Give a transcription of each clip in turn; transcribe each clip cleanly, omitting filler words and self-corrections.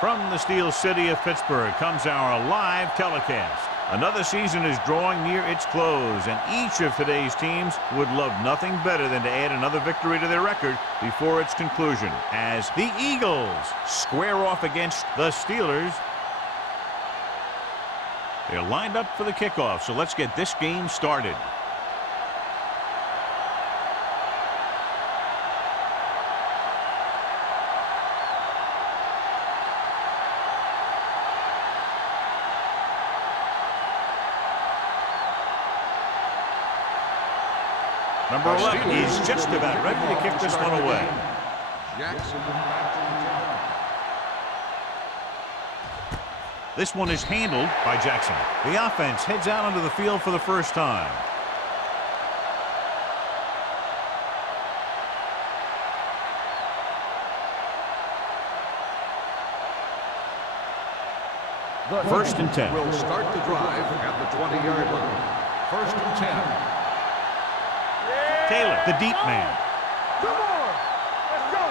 From the Steel City of Pittsburgh comes our live telecast. Another season is drawing near its close, and each of today's teams would love nothing better than to add another victory to their record before its conclusion, as the Eagles square off against the Steelers. They're lined up for the kickoff, so let's get this game started. Number 11 is just about ready to kick this one away. This one is handled by Jackson. The offense heads out onto the field for the first time. First and 10. Will start the drive at the 20-yard line. First and 10. Taylor, the deep man. Come on, let's go.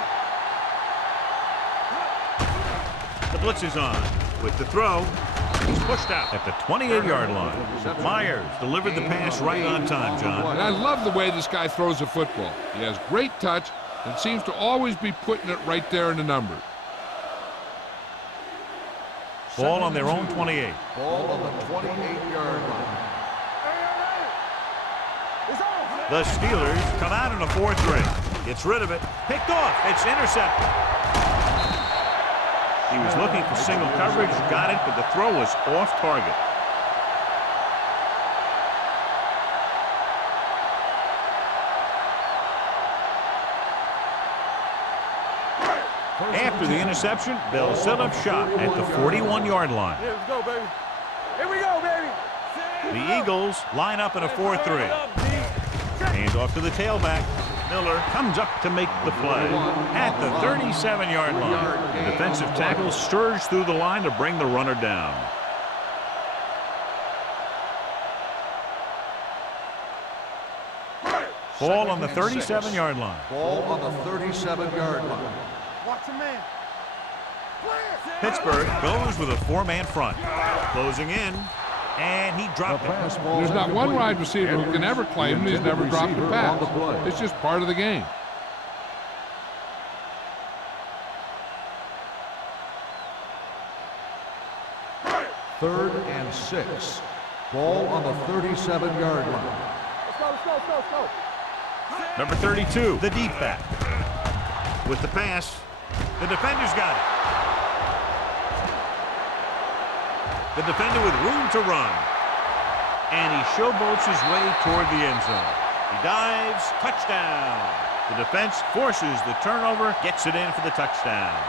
The blitz is on. With the throw, he's pushed out at the 28-yard line. Myers delivered the pass right on time, John. And I love the way this guy throws the football. He has great touch and seems to always be putting it right there in the numbers. Ball on their own 28. Ball on the 28-yard line. The Steelers come out in a 4-3. Gets rid of it. Picked off. It's intercepted. He was looking for single coverage. Got it, but the throw was off target. After the interception, they'll set up shop at the 41-yard line. Here we go, baby. Here we go, baby. The Eagles line up in a 4-3. Hands off to the tailback. Miller comes up to make the play at the 37-yard line. The defensive tackle surged through the line to bring the runner down. Ball on the 37-yard line. Ball on the 37-yard line. Watch a man. Pittsburgh goes with a 4-man front. Closing in, and he dropped it. There's not one wide receiver who can ever claim he's never dropped a pass. It's just part of the game. Third and 6. Ball on the 37-yard line. Let's go. Number 32, the deep back. With the pass, the defender's got it. The defender with room to run. And he showboats his way toward the end zone. He dives, touchdown. The defense forces the turnover, gets it in for the touchdown.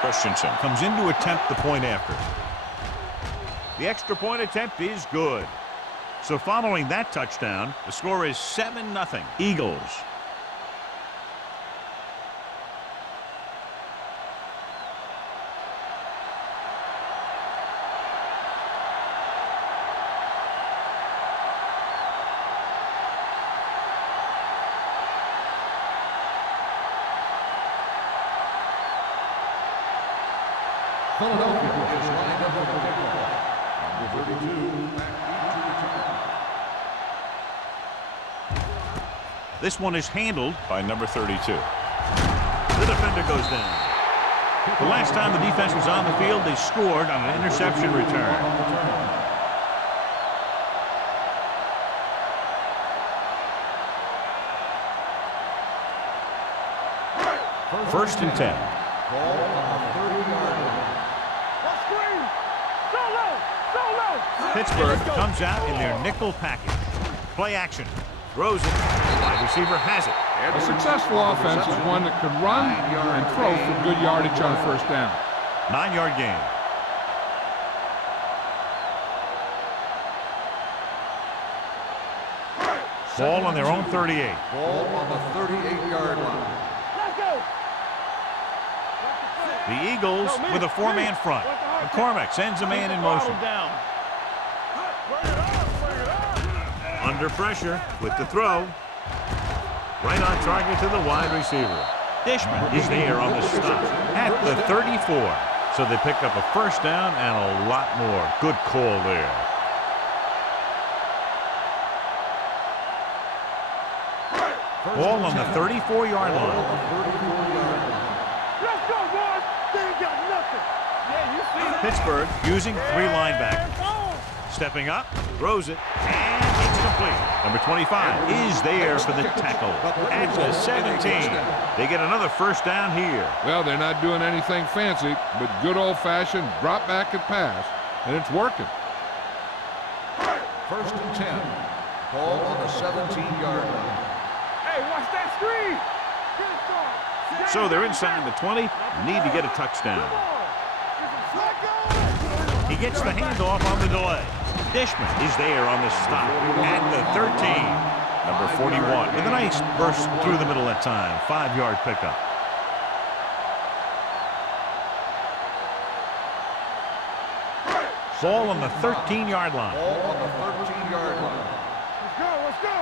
Christensen comes in to attempt the point after. The extra point attempt is good. So following that touchdown, the score is 7-0 Eagles. Philadelphia is lined up for the kickoff. Number 32. This one is handled by number 32. The defender goes down. The last time the defense was on the field, they scored on an interception return. First and 10. Ball on the 30-yard line. Pittsburgh comes out in their nickel package. Play action. Throws it. Wide receiver has it. A successful offense is one that can run and throw for good yardage on first down. 9-yard gain. Ball on their own 38. Ball on the 38-yard line. Let's go. The Eagles with a four-man front. McCormick sends a man in motion. Under pressure with the throw. Right on target to the wide receiver. Dishman is there on the stop at the 34. So they pick up a first down and a lot more. Good call there. Ball on the 34-yard line. Let's go, boys. They ain't got nothing. Yeah, you see that. Pittsburgh using three linebackers. Stepping up, throws it, and it's complete. Number 25 is there for the tackle at the 17. They get another first down here. Well, they're not doing anything fancy, but good old-fashioned drop back and pass, and it's working. First and 10. Ball on the 17-yard line. Hey, watch that screen. So they're inside the 20, need to get a touchdown. He gets the handoff on the delay. Dishman is there on the stop at the 13. Number 41 with a nice burst through the middle that time. 5-yard pickup. Ball on the 13-yard line. Ball on the 13-yard line. Let's go, let's go.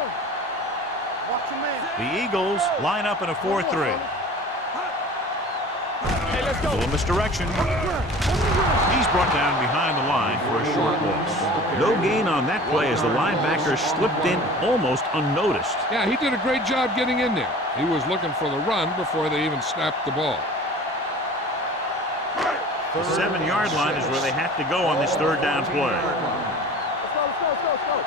Watch your man. The Eagles line up in a 4-3. Hey, let's go. Little misdirection. He's brought down behind the line for a short loss. No gain on that play as the linebacker slipped in almost unnoticed. Yeah, he did a great job getting in there. He was looking for the run before they even snapped the ball. The 7-yard line is where they have to go on this third down play. Let's go.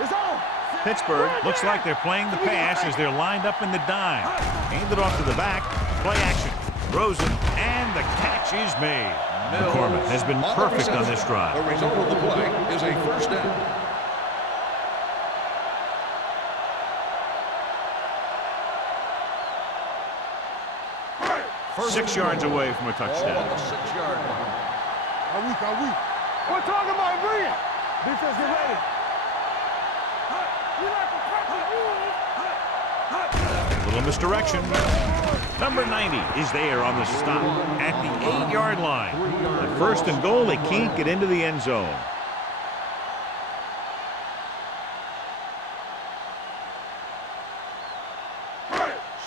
It's on. Pittsburgh looks like they're playing the pass as they're lined up in the dime. Handed off to the back. Play action. Throws it, and the catch is made. McCormick has been perfect on this drive. The result of the play is a first down. First 6 yards away from a ball on touchdown. the 6-yard line. Are we? We're talking about brilliant. Defense, get ready. Little misdirection. Number 90 is there on the stop at the 8-yard line. The first and goal, they can't get into the end zone.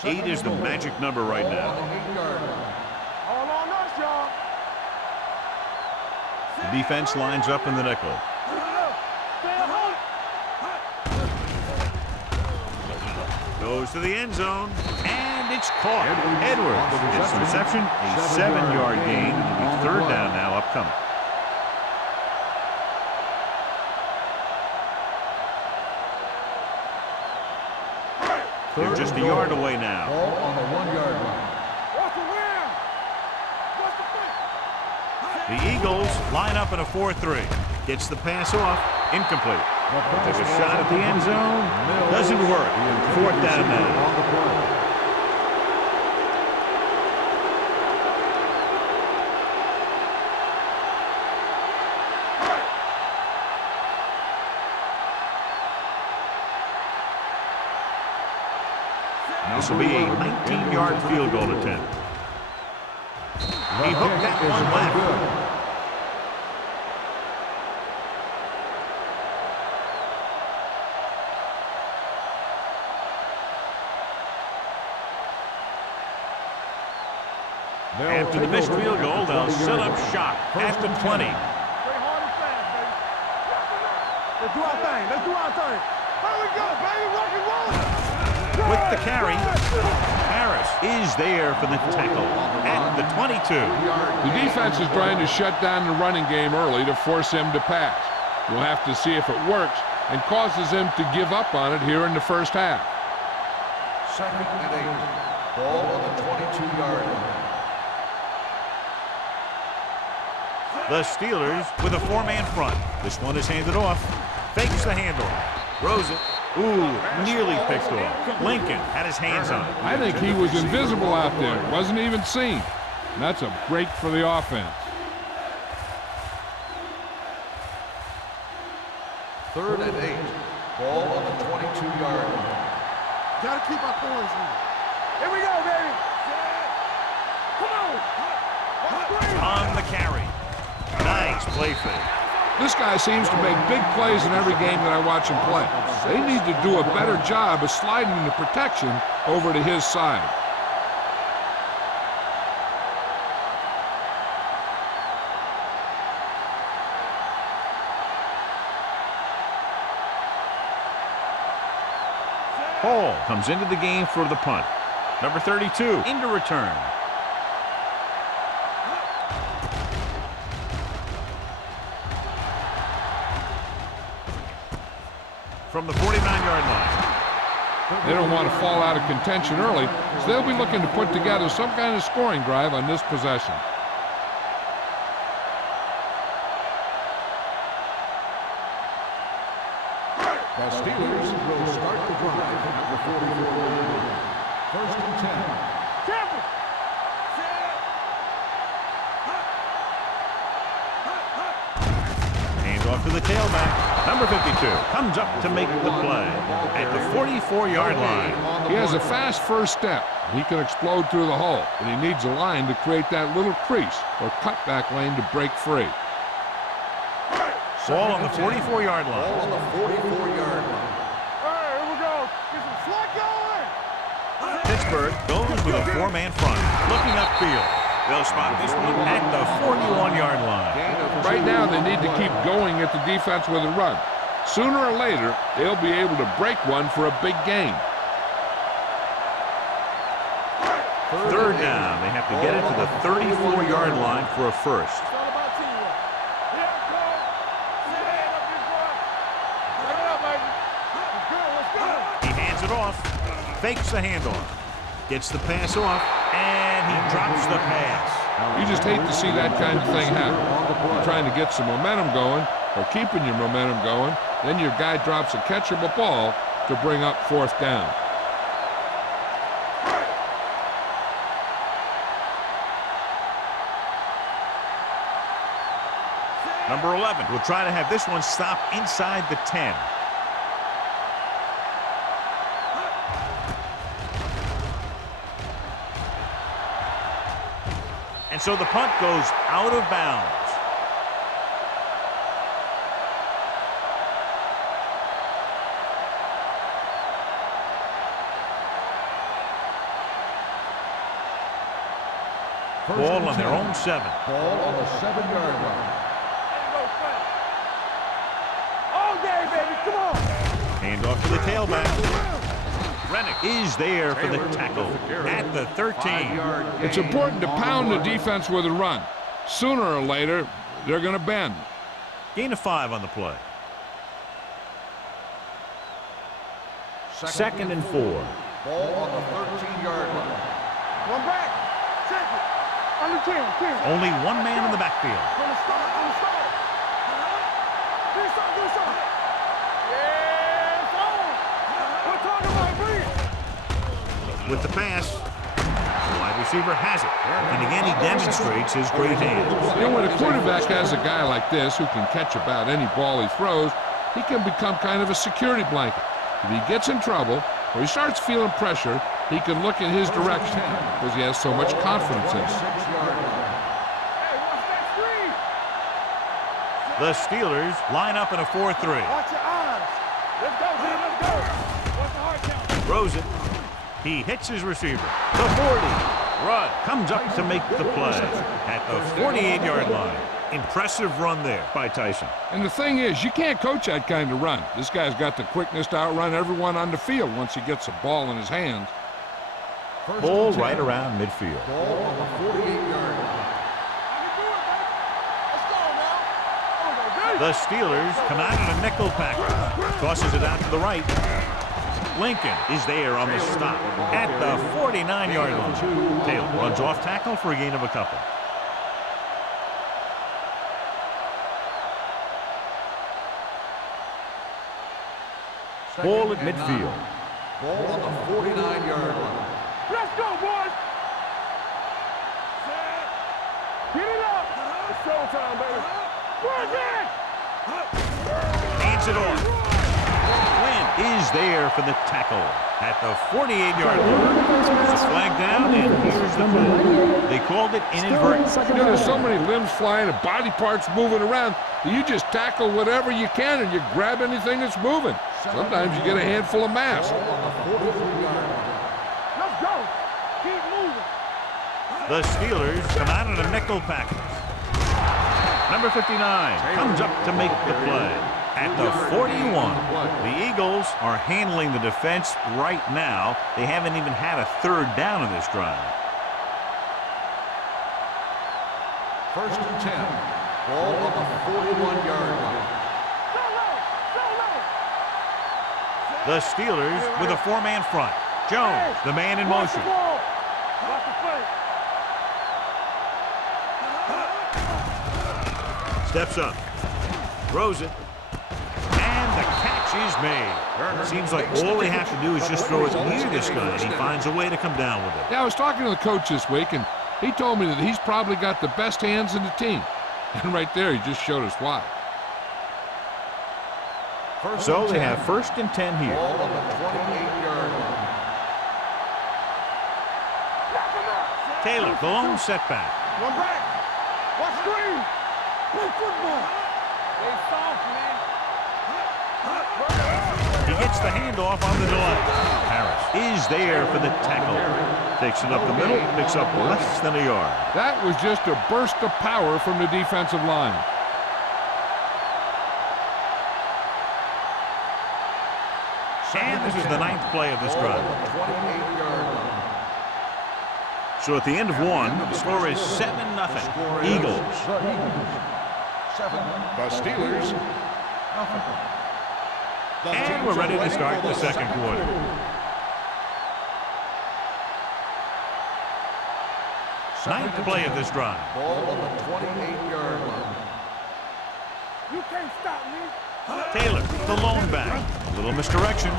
Eight is the magic number right now. All on us, y'all. The defense lines up in the nickel. Goes to the end zone, and it's caught. Edwards gets the reception, a 7-yard gain. It'll be third down now upcoming. They're just a yard away now. Ball on the 1-yard line. The Eagles line up in a 4-3. Gets the pass off, incomplete. Took a shot at the end zone, doesn't work. Fourth down now. This will be a 19-yard field goal attempt. He hooked that one left. After the missed field goal, they'll set up shop at the 20. Play hard and fast, baby. Let's do our thing. There we go, baby. Rock and roll. With the carry, Harris is there for the tackle at the 22. The defense is trying to shut down the running game early to force him to pass. We'll have to see if it works and causes him to give up on it here in the first half. Second and 8. Ball on the 22-yard line. The Steelers with a 4-man front. This one is handed off. Fakes the handoff. Throws it. Ooh, nearly picked off. Lincoln had his hands on it. I think he was invisible out there. Wasn't even seen. And that's a break for the offense. Third and 8. Ball on the 22-yard line. Gotta keep our points in. Here we go, baby. Come on. play fake. This guy seems to make big plays in every game that I watch him play. They need to do a better job of sliding the protection over to his side. Hall comes into the game for the punt. Number 32 into return. From the 49-yard line. They don't want to fall out of contention early, so they'll be looking to put together some kind of scoring drive on this possession. The Steelers will start the drive at the 44-yard line. First and 10. Hands off to the tailback. Number 52 comes up to make the play at the 44-yard line. He has a fast first step. He can explode through the hole, but he needs a line to create that little crease or cutback lane to break free. Ball on the 44-yard line. Ball on the 44-yard line. Hey, here we go. Get some slack going. Pittsburgh goes with a four-man front. Looking upfield. They'll spot this one at the 41-yard line. Right now, they need to keep going at the defense with a run. Sooner or later, they'll be able to break one for a big gain. Third down. They have to get it to the 34-yard line for a first. It's all about teamwork. Here it goes. Stand up this one. Bring it up, baby. Let's go. Let's go. He hands it off. Fakes the handoff. Gets the pass off. And he drops the pass. You just hate to see that kind of thing happen. You're trying to get some momentum going or keeping your momentum going. Then your guy drops a catchable ball to bring up fourth down. Number 11 will try to have this one stop inside the 10. And so the punt goes out of bounds. Ball on their own 7. Ball on the 7-yard line. All day, baby. Come on. Hand off to the tailback. Rennick is there for the tackle at the 13. It's important to pound the defense with a run. Sooner or later, they're going to bend. Gain of 5 on the play. Second and 4. Ball on the 13-yard line. One back. Check it. Under 10. Only one man in the backfield. On the start. On the start. Do something. Do something. Yeah, it's on. We're talking about breathe. With the pass, the wide receiver has it. And again, he demonstrates his great hands. You know, when a quarterback has a guy like this who can catch about any ball he throws, he can become kind of a security blanket. If he gets in trouble or he starts feeling pressure, he can look in his direction because he has so much confidence in him. 6-yard line. Hey, watch that screen. The Steelers line up in a 4-3. Watch your eyes. Let's go, Jim. Let's go. Watch the hard count. Throws it. He hits his receiver. The 40. Rudd comes up to make the play at the 48-yard line. Impressive run there by Tyson. And the thing is, you can't coach that kind of run. This guy's got the quickness to outrun everyone on the field once he gets a ball in his hands. Ball right around midfield. Ball on the 48-yard line. The Steelers come out in a nickel package. Tosses it out to the right. Lincoln is there on the stop at the 49-yard line. Taylor runs off tackle for a gain of a couple. Ball at midfield. Ball on the 49-yard line. Let's go, boys. Get it up. It's showtime, baby. Where's it? Hands it off. Wynn is there for the tackle at the 48-yard line. Flag down, and here's the call. They call called it inadvertent. You know, there's so many limbs flying and body parts moving around that you just tackle whatever you can and you grab anything that's moving. Sometimes you get a handful of mass. Let's go. Keep moving. The Steelers come out in a nickel package. Number 59 comes up to make the play. At the 41, the Eagles are handling the defense right now. They haven't even had a third down in this drive. First and 10. Ball on the 41-yard line. The Steelers with a four-man front. Jones, the man in motion. Steps up. Throws it. And the catch is made. Seems like all they have to do is just throw it near this guy, and he finds a way to come down with it. Yeah, I was talking to the coach this week, and he told me that he's probably got the best hands in the team. And right there, he just showed us why. So they have first and 10 here. Ball on the 28-yard line. Taylor, the lone setback. One back. Watch screen. Play football. They soft, man. He gets the handoff on the delay. Harris is there for the tackle. Takes it up the middle, picks up less than a yard. That was just a burst of power from the defensive line. And this is the ninth play of this drive. 28-yard line. So at the end of one, the score is 7-0. Eagles. The Steelers. And we're ready to start the second quarter. Ninth play of this drive. Ball on the 28-yard line. You can't stop me. Taylor, the lone back. A little misdirection.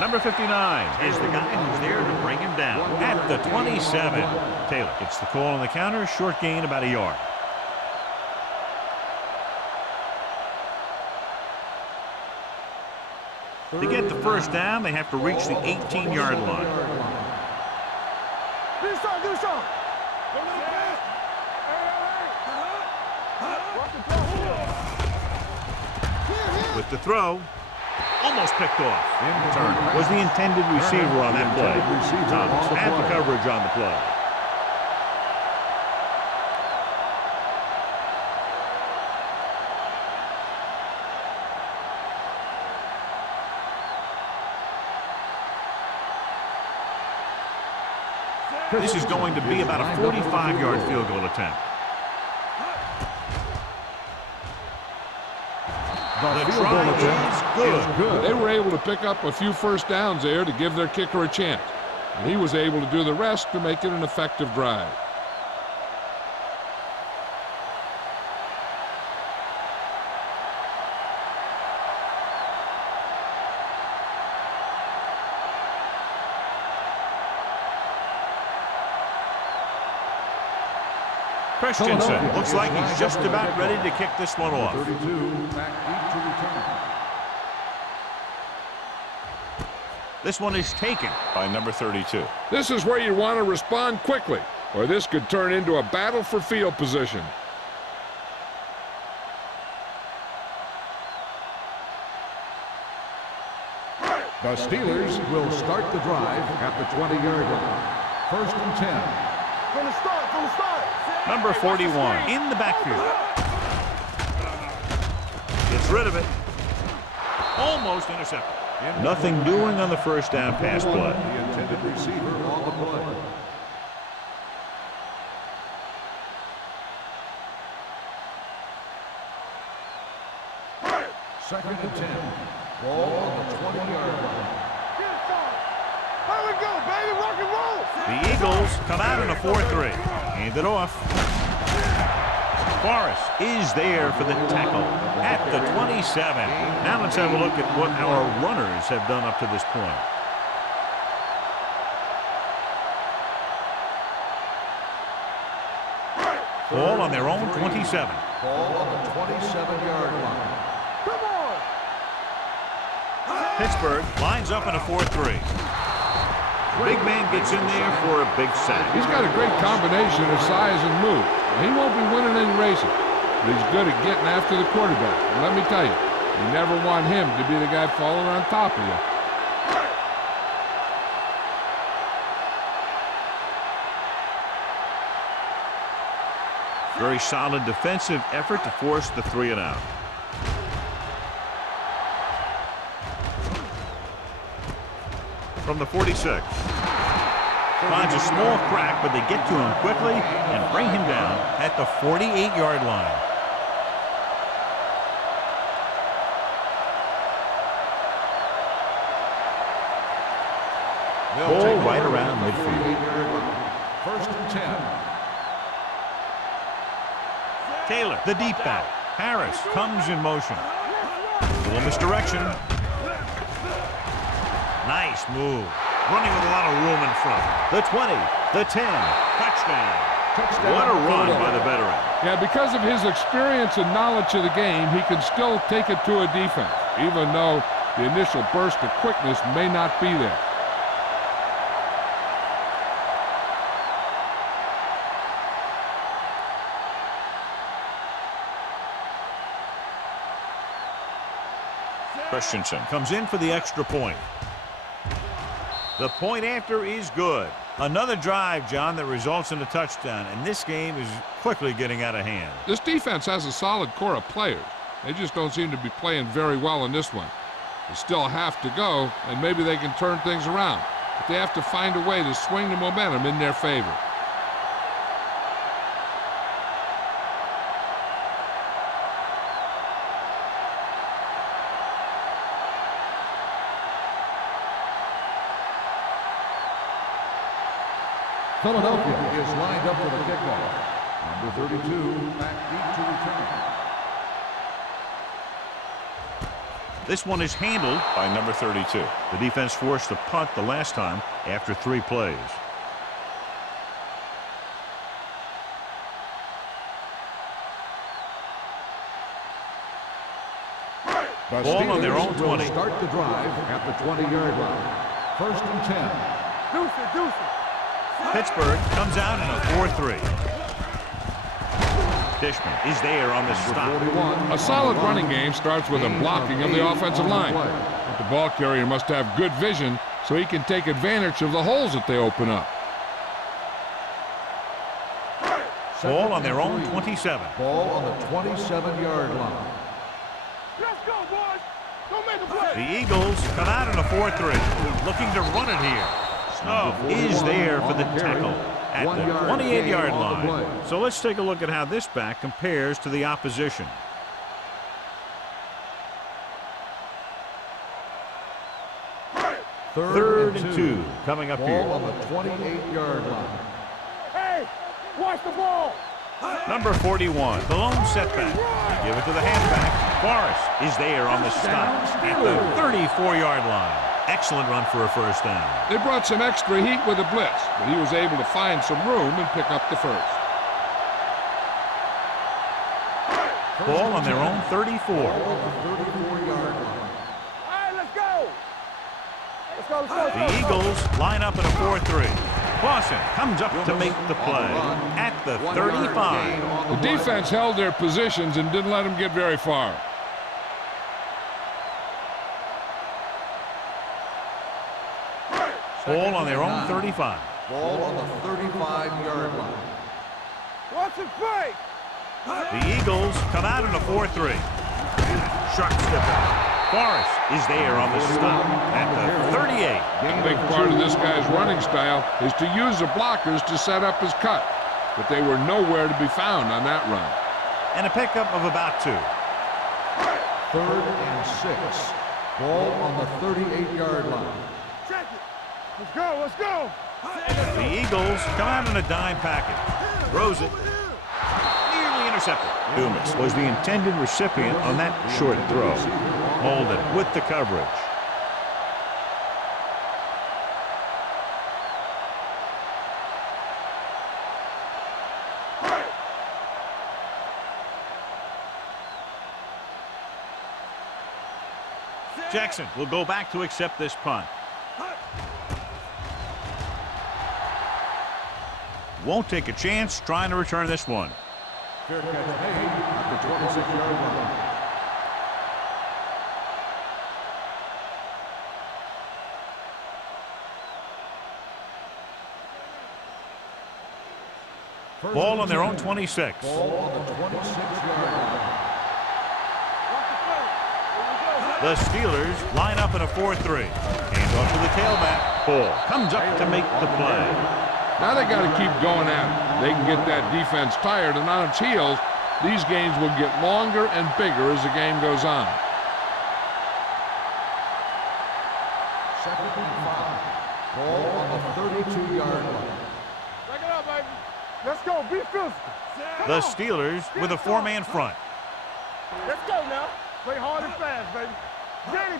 Number 59 is the guy who's there to bring him down at the 27. Taylor gets the call on the counter. Short gain, about a yard. To get the first down, they have to reach the 18-yard line. Do something, do something. With the throw, almost picked off. Turner was the intended receiver on that play. Thomas had the coverage on the play. This is going to be about a 45-yard field goal attempt. The try is good. They were able to pick up a few first downs there to give their kicker a chance. And he was able to do the rest to make it an effective drive. Christensen looks like he's just about ready to kick this one off. 32 back deep to return. This one is taken by number 32. This is where you want to respond quickly, or this could turn into a battle for field position. The Steelers will start the drive at the 20-yard line. First and 10. From the start, from the start. Number 41 in the backfield. Gets rid of it. Almost intercepted. Nothing doing on the first down pass play. The intended receiver on the play. Second and 10. Ball on the 20-yard line. Here we go, baby, rock and roll. The Eagles come out in a 4-3. Hand it off. Forrest is there for the tackle at the 27. Now let's have a look at what our runners have done up to this point. Ball on their own 27. Ball on the 27-yard line. Come on. Pittsburgh lines up in a 4-3. Big man gets in there for a big sack. He's got a great combination of size and move. He won't be winning any races, but he's good at getting after the quarterback. And let me tell you, you never want him to be the guy falling on top of you. Very solid defensive effort to force the 3-and-out. From the 46. Finds a small crack, but they get to him quickly and bring him down at the 48-yard line. Ball right around midfield. First and 10. Taylor, the deep back. Harris comes in motion. A little misdirection. Nice move. Running with a lot of room in front. The 20, the 10, touchdown. What a run by the veteran. Yeah, because of his experience and knowledge of the game, he can still take it to a defense, even though the initial burst of quickness may not be there. Christensen comes in for the extra point. The point after is good. Another drive, John, that results in a touchdown, and this game is quickly getting out of hand. This defense has a solid core of players. They just don't seem to be playing very well in this one. They still have to go, and maybe they can turn things around. But they have to find a way to swing the momentum in their favor. Philadelphia is lined up for the kickoff. Number 32, back deep to return. This one is handled by number 32. The defense forced a punt the last time after 3 plays. Ball on their own 20. Start the drive at the 20-yard line. First and 10. Deuce it. Pittsburgh comes out in a 4-3. Dishman is there on the stop. A solid running game starts with a blocking of the offensive line. But the ball carrier must have good vision so he can take advantage of the holes that they open up. Ball on their own 27. Ball on the 27-yard line. Let's go, boys. Don't make a play. The Eagles come out in a 4-3. Looking to run it here. Snow is there for the tackle at the 28-yard line. So let's take a look at how this back compares to the opposition. Third and 2 coming up here. Ball on the 28-yard line. Hey, watch the ball. Number 41, the lone setback. They give it to the halfback. Forrest is there on the stop at the 34-yard line. Excellent run for a first down. They brought some extra heat with a blitz, but he was able to find some room and pick up the first. Ball on their own 34. Ball on the 34-yard line. All right, let's go. The Eagles line up in a 4-3. Clausen comes up to make the play at the 35. The defense held their positions and didn't let them get very far. Ball on their own 35. Ball on the 35-yard line. Watch it play. The Eagles come out in a 4-3. Sharp step out. Forrest is there on the stop at the 38. A big part of this guy's running style is to use the blockers to set up his cut, but they were nowhere to be found on that run. And a pickup of about 2. 3rd and 6. Ball on the 38-yard line. Check it. Let's go. The Eagles come out in a dime package. Throws it. Nearly intercepted. Dumas was the intended recipient on that short throw. Molded with the coverage. Jackson will go back to accept this punt. won't take a chance trying to return this one. Fair catch made at the 26-yard line. Ball on their own 26. Ball on the 26-yard line. The Steelers line up in a 4-3. Hands off to the tailback. Hall comes up to make the play. Now they got to keep going at it. They can get that defense tired and on its heels. These games will get longer and bigger as the game goes on. Second and 5. Ball on the 32-yard line. Back it up, baby. Let's go. Be physical. The Steelers with a 4-man front. Let's go now. Play hard and fast, baby. Danny.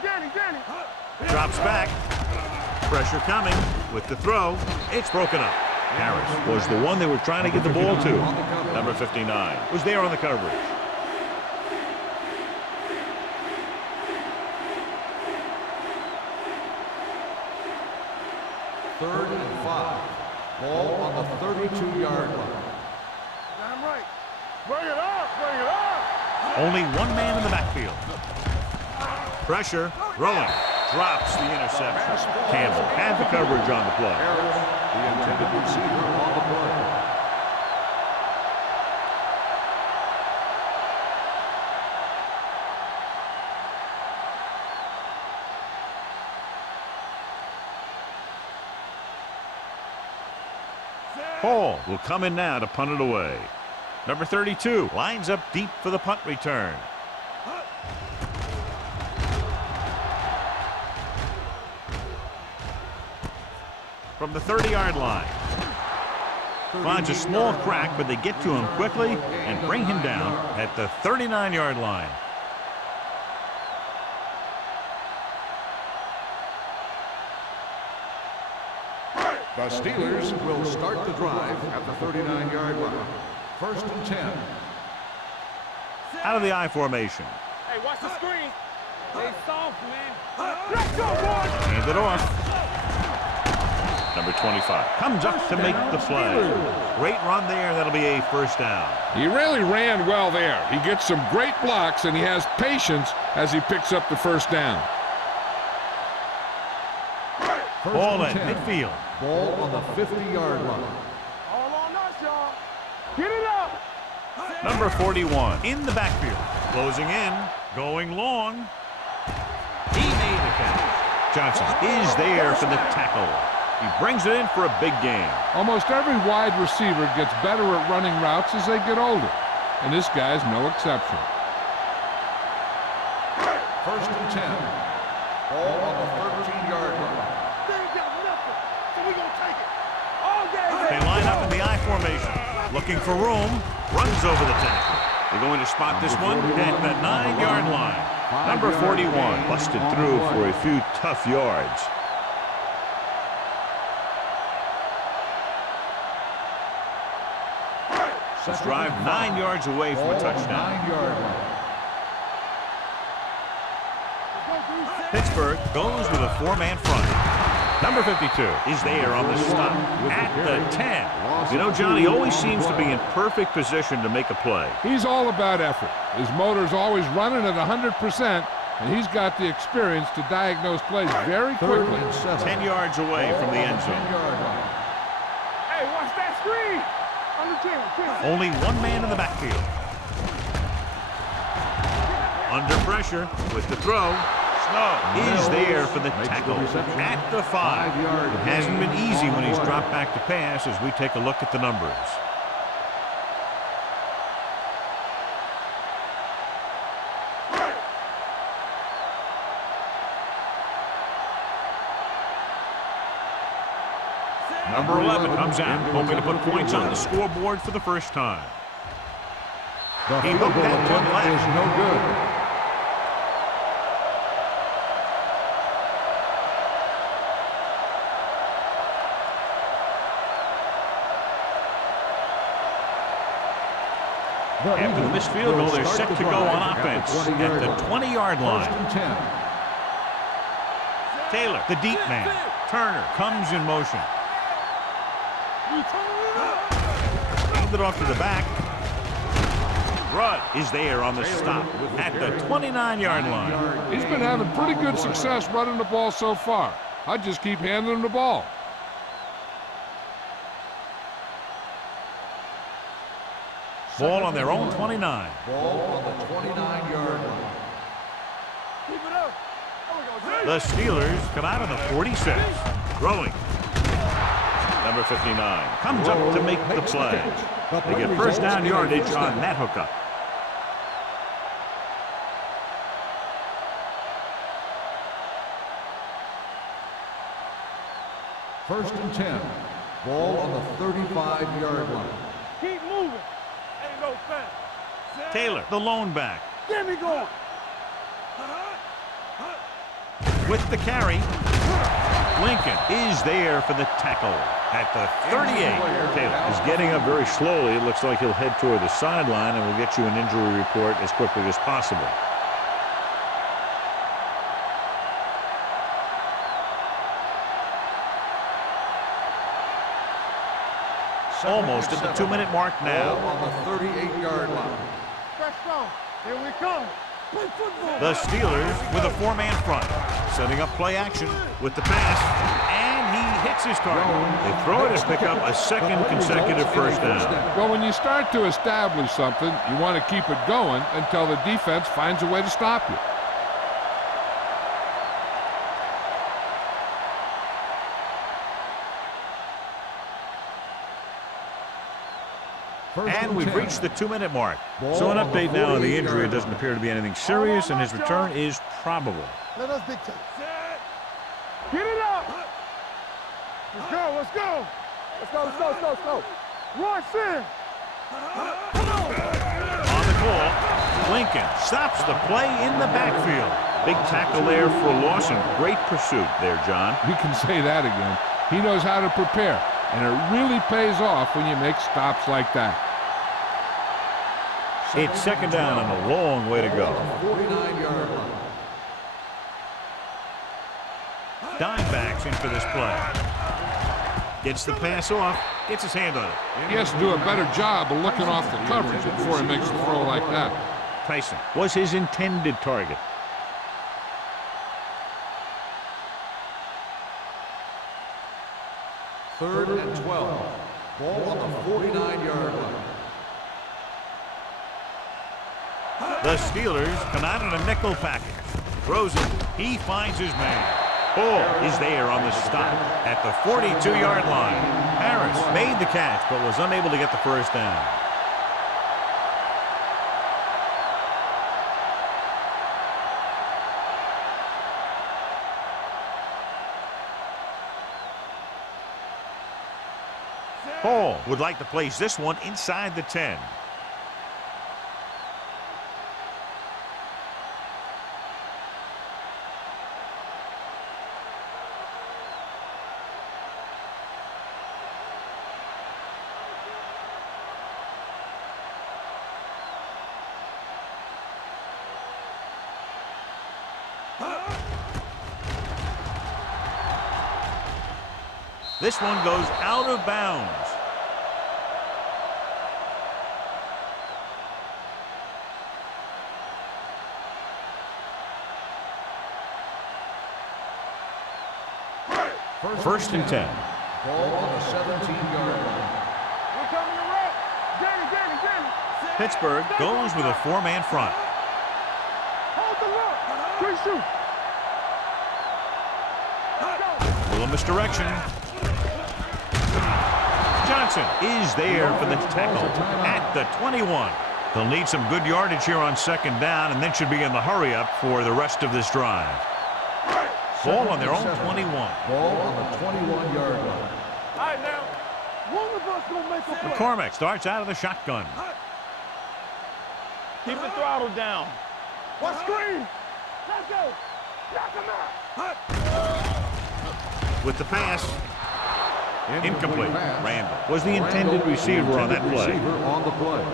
Drops back. Pressure coming with the throw. It's broken up. Harris was the one they were trying to get the ball to. Number 59 was there on the coverage. Third and 5. Ball on the 32-yard line. Damn right. Bring it up. Only one man in the backfield. Pressure, throwing, drops the interception. Campbell had the coverage on the play. Harris, the intended receiver on the play. Hall will come in now to punt it away. Number 32 lines up deep for the punt return. From the 30-yard line. Finds a small crack, but they get to him quickly and bring him down at the 39-yard line. The Steelers will start the drive at the 39-yard line. First and 10. Out of the I formation. Hey, watch the screen. Stay soft, man. Let's go, boys. Hand it off. Number 25 comes up to make the play. Great run there. That'll be a first down. He really ran well there. He gets some great blocks, and he has patience as he picks up the first down. Ball at midfield. Ball on the 50-yard line. All on us, y'all. Get it up. Number 41 in the backfield. Closing in. Going long. He made the catch. Johnson is there for the tackle. He brings it in for a big game. Almost every wide receiver gets better at running routes as they get older, and this guy's no exception. First and 10. Ball on the 13-yard line. They ain't got nothing, so we gonna take it. All day. They line up in the I formation. Looking for room. Runs over the tackle. They're going to spot this one at the 9-yard line. Number 41 busted through for a few tough yards. This drive 9 yards away from a touchdown. 9-yard line. Pittsburgh goes with a 4-man front. Number 52 is there on the stop at the 10. You know, Johnny always seems to be in perfect position to make a play. He's all about effort. His motor's always running at 100%, and he's got the experience to diagnose plays very quickly. 10 yards away from the end zone. 10-yard line. Hey, watch that screen. On the 10. Only one man in the backfield. Under pressure with the throw. Snow is there for the tackle at the 5. It hasn't been easy when he's dropped back to pass as we take a look at the numbers. Number 11 comes out, hoping to put points on the scoreboard for the first time. The He field hooked goal that one attempt is left. no good. After the missed field goal, they're set to go on offense at the 20-yard line. First and 10. Taylor, the deep man. Turner comes in motion. Handed it off to the back. Rudd is there on the stop at the 29-yard line. He's been having pretty good success running the ball so far. I'd just keep handing him the ball. Ball on their own 29. Ball on the 29-yard line. Keep it up. The Steelers come out on the 46. Throwing. Number 59 comes up to make the play. They get first down yardage on that hookup. First and 10. Ball on the 35-yard line. Keep moving. Ain't no fence. Taylor, the lone back. Get me going. With the carry. Lincoln is there for the tackle at the 38. Taylor is getting up very slowly. It looks like he'll head toward the sideline, and we'll get you an injury report as quickly as possible. Almost at the 2-minute mark now. Ball on the 38-yard line. Fresh strong. Here we come. Play football. The Steelers with a 4-man front, setting up play action with the pass, and he hits his target. They throw it to pick up a second consecutive first down. Well, when you start to establish something, you want to keep it going until the defense finds a way to stop you. And we've reached the 2-minute mark. So an update now on the injury. It doesn't appear to be anything serious, and his return is probable. Let us dictate. Get it up. Let's go. Let's go. Let's go. Let's go. Let's go. Let's go. Rush in. Come on. On the call, Lincoln stops the play in the backfield. Big tackle there for loss and great pursuit there, John. You can say that again. He knows how to prepare, and it really pays off when you make stops like that. It's second down and a long way to go. 49-yard line. Dimebacks in for this play. Gets the pass off, gets his hand on it. He has to do a better job of looking off the coverage before he makes a throw like that. Tyson was his intended target. Third and 12. Ball on the 49-yard line. The Steelers come out in a nickel package. Throws it. He finds his man. Hall is there on the stop at the 42-yard line. Harris made the catch but was unable to get the first down. Hall would like to place this one inside the 10. This one goes out of bounds. First and 10. Ball on the 17-yard line. We're coming to wreck. Get it. Pittsburgh goes with a 4-man front. Hold the look. Quick shoot. Little misdirection. Johnson is there for the tackle at the 21. They'll need some good yardage here on second down and then should be in the hurry up for the rest of this drive. Ball on their own 21. Ball on the 21-yard line. All right, now. One of us going to make a play. McCormick starts out of the shotgun. Keep the throttle down. What screen? Let's go. Knock him out. With the pass. Incomplete. Pass. Randall was the intended receiver on that play. Receiver on the play.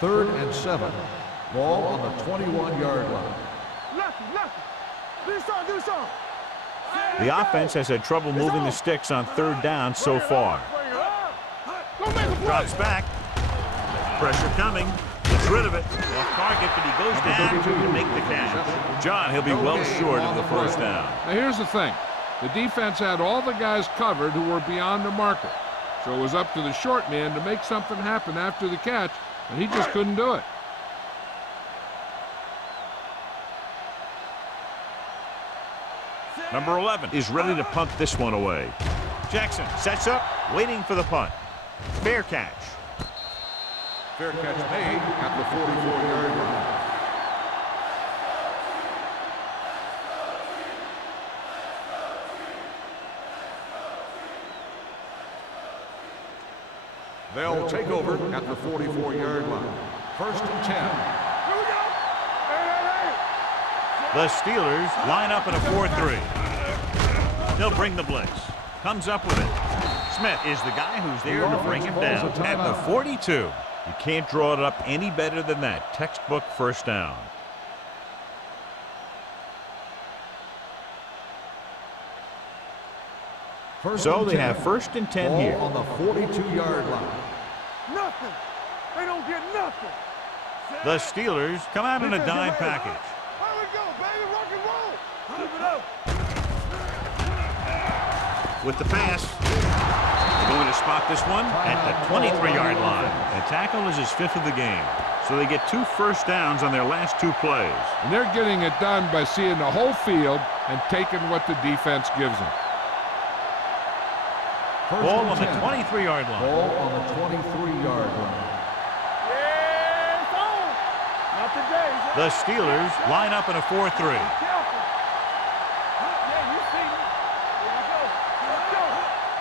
Third and 7. Ball on the 21-yard line. Lefty. Do something. The offense has had trouble moving the sticks on third down so far. Drops back. Pressure coming. Gets rid of it. Off target, but he goes down to make the catch. John, he'll be well short of the first down. Now here's the thing. The defense had all the guys covered who were beyond the marker. So it was up to the short man to make something happen after the catch, and he just couldn't do it. Number 11 is ready to punt this one away. Jackson sets up, waiting for the punt. Fair catch. Fair catch made at the 44-yard line. They'll take over at the 44-yard line. First and 10. Here we go. Hey. The Steelers line up in a 4-3. They'll bring the blitz. Comes up with it. Smith is the guy who's there to bring him down at the 42. You can't draw it up any better than that. Textbook first down. So they have first and 10 here. On the 42-yard line. Nothing. They don't get nothing. The Steelers come out in a dime package. Here we go, baby. Rock and roll. Keep it up. With the pass. They're going to spot this one at the 23-yard line. The tackle is his 5th of the game. So they get 2 first downs on their last 2 plays. And they're getting it done by seeing the whole field and taking what the defense gives them. Ball on the 23-yard line. Ball on the 23-yard line. Yeah, it's on. Not today. The Steelers line up in a 4-3. Careful. Yeah, you see me. Here we go. Let's go.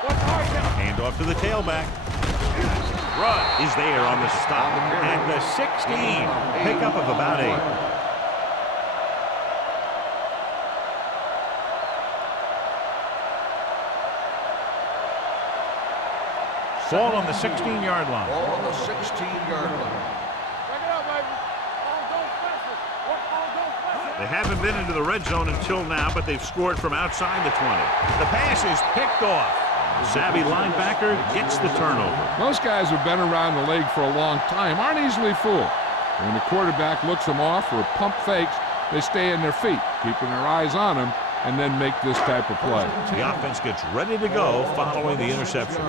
What's hard now? Hand off to the tailback. Rudd is there on the stop at the 16. Pickup of about 8. Ball on the 16-yard line. Ball on the 16-yard line. Check it out, baby. Don't special. Don't special. They haven't been into the red zone until now, but they've scored from outside the 20. The pass is picked off. The savvy linebacker gets the turnover. Most guys who've been around the league for a long time aren't easily fooled. When the quarterback looks them off or pump fakes, they stay in their feet, keeping their eyes on them, and then make this type of play. The offense gets ready to go following the interception.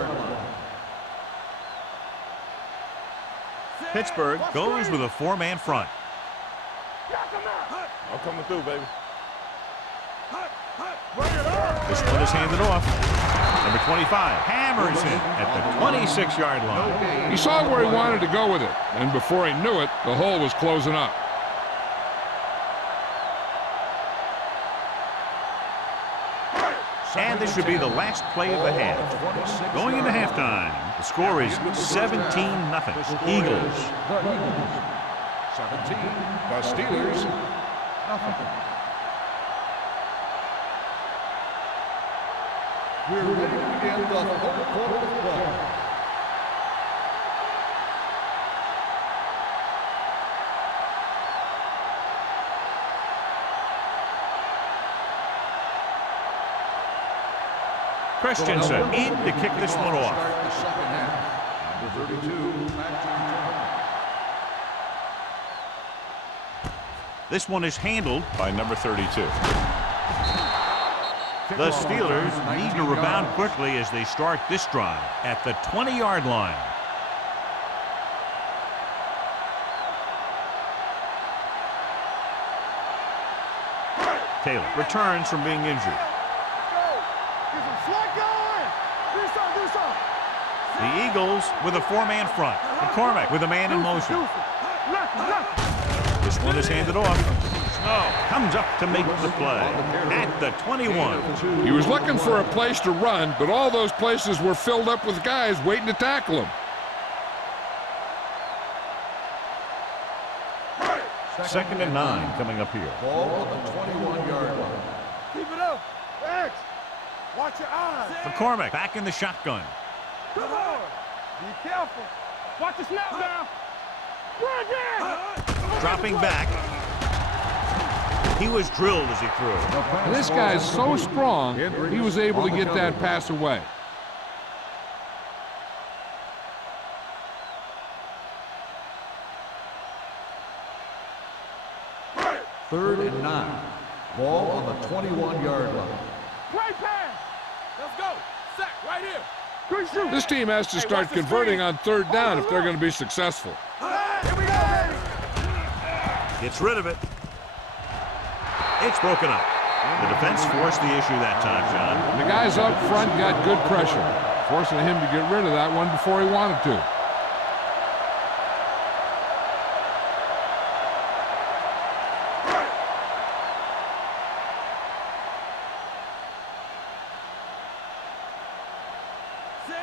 Pittsburgh goes with a 4-man front. I'm coming through, baby. This one is handed off. Number 25 hammers in at the 26-yard line. He saw where he wanted to go with it, and before he knew it, the hole was closing up. And this should be the last play of the half. Going into halftime, the score is 17-0. Eagles. 17. The Steelers, nothing. We're ready to begin the third quarter of play. Christensen in to kick this one off. Start the second half. Number 32, This one is handled by number 32. The Steelers need to rebound quickly as they start this drive at the 20-yard line. Taylor returns from being injured. The Eagles with a 4-man front. McCormick with a man in motion. This one is handed off. Snow comes up to make the play at the 21. He was looking for a place to run, but all those places were filled up with guys waiting to tackle him. Second and 9 coming up here. ball on the 21-yard line. Keep it up. X. Watch your eyes. McCormick back in the shotgun. Come on. Be careful. Watch the snap now. Run again. Dropping back. He was drilled as he threw. And this guy is so strong, he was able to get that pass away. Third and 9. Ball on the 21-yard line. Right pass. Let's go. Sack right here. Good shoot. This team has to start converting on third down if they're going to be successful. Here we go, baby. Gets rid of it. It's broken up. The defense forced the issue that time, John. The guys up front got good pressure, forcing him to get rid of that one before he wanted to.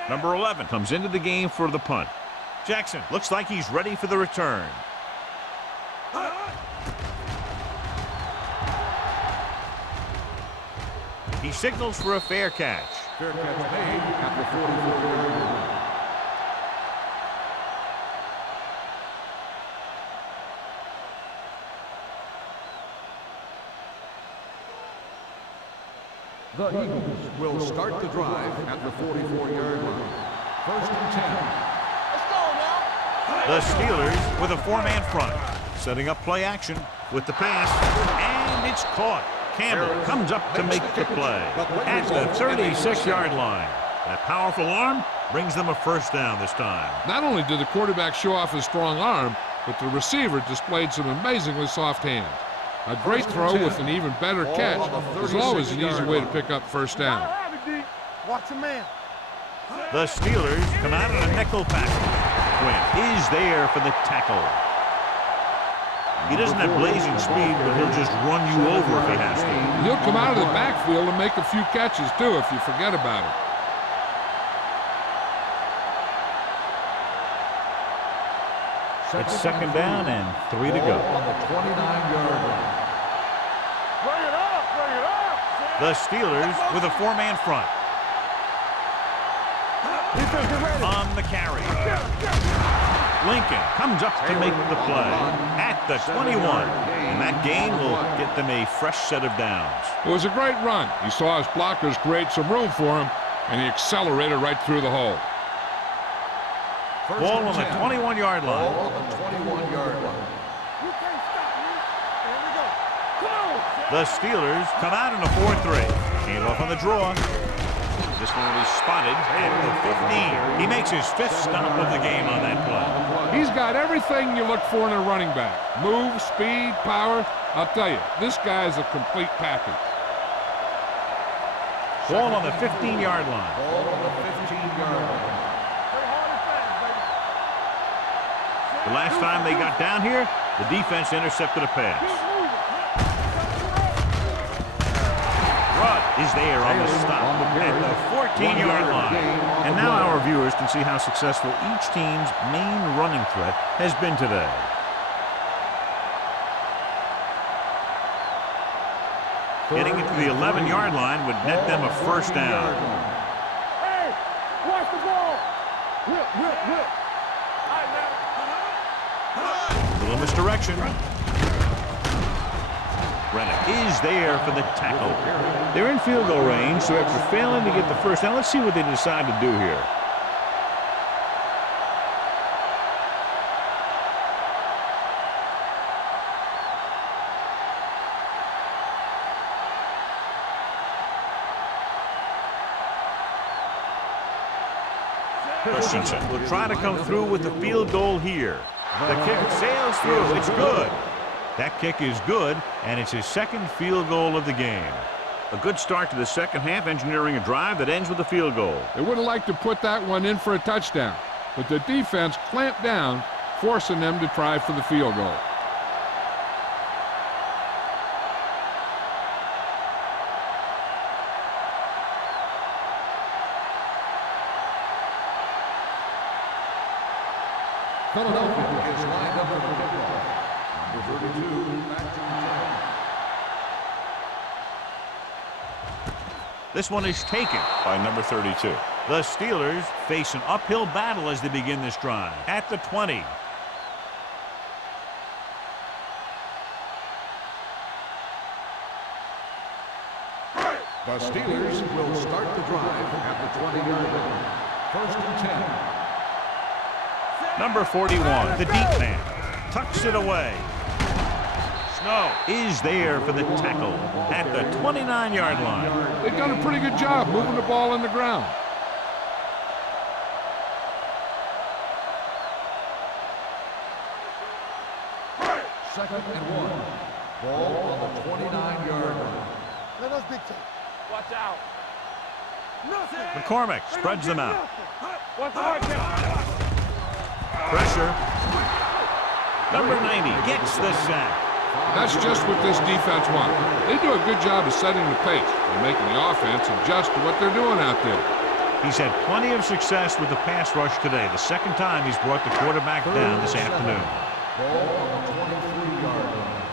Number 11 comes into the game for the punt. Jackson looks like he's ready for the return. He signals for a fair catch. Fair catch made at the 44-yard line. The Eagles will start the drive at the 44-yard line. First and 10. Let's go now. The Steelers with a four-man front. Setting up play action with the pass. And it's caught. Campbell comes up to make the play at the 36-yard line. That powerful arm brings them a first down this time. Not only did the quarterback show off his strong arm, but the receiver displayed some amazingly soft hands. A great throw with an even better catch is always an easy way to pick up first down. Watch a man. The Steelers come out in a nickel package. Quinn is there for the tackle. He doesn't have blazing speed, but he'll just run you over if he has to. He'll come out of the backfield and make a few catches, too, if you forget about it. It's second down and 3 to go. On the 29-yard line. Bring it up, bring it up. The Steelers with a four-man front. On the carry. Lincoln comes up to make the play at the 21. And that gain will get them a fresh set of downs. It was a great run. He saw his blockers create some room for him, and he accelerated right through the hole. Ball on the 21-yard line. Ball on the 21-yard line. You can't stop me. Here we go. Come on. The Steelers come out in a 4-3. Hand off on the draw. This one was spotted at the 15. He makes his fifth stop of the game on that play. He's got everything you look for in a running back. Move, speed, power. I'll tell you, this guy is a complete package. Ball on the 15-yard line. Ball on the 15-yard line. The last time they got down here, the defense intercepted a pass. Rudd is there on the stop at the 14-yard line. And now our viewers can see how successful each team's main running threat has been today. Getting it to the 11-yard line would net them a first down. Hey, watch the ball. Whip, whip, whip. Little misdirection. Rennick is there for the tackle. They're in field goal range, so after failing to get the first down, let's see what they decide to do here. Christensen will try to come through with the field goal here. The kick sails through. It's good. That kick is good, and it's his second field goal of the game. A good start to the second half, engineering a drive that ends with a field goal. They would have liked to put that one in for a touchdown, but the defense clamped down, forcing them to try for the field goal. Philadelphia is lined up for the kickoff. Number 32, Patrick. This one is taken by number 32. The Steelers face an uphill battle as they begin this drive at the 20. The Steelers will start the drive at the 20-yard line. First and 10. Number 41, the deep man, tucks it away. Snow is there for the tackle at the 29-yard line. They've done a pretty good job moving the ball on the ground. Second and 1. Ball on the 29-yard line. Let us dictate. Watch out. McCormick spreads them out. Watch out. Pressure. Number 90 gets the sack. That's just what this defense wants. They do a good job of setting the pace and making the offense adjust to what they're doing out there. He's had plenty of success with the pass rush today. The second time he's brought the quarterback down this afternoon. Ball on the 23-yard line.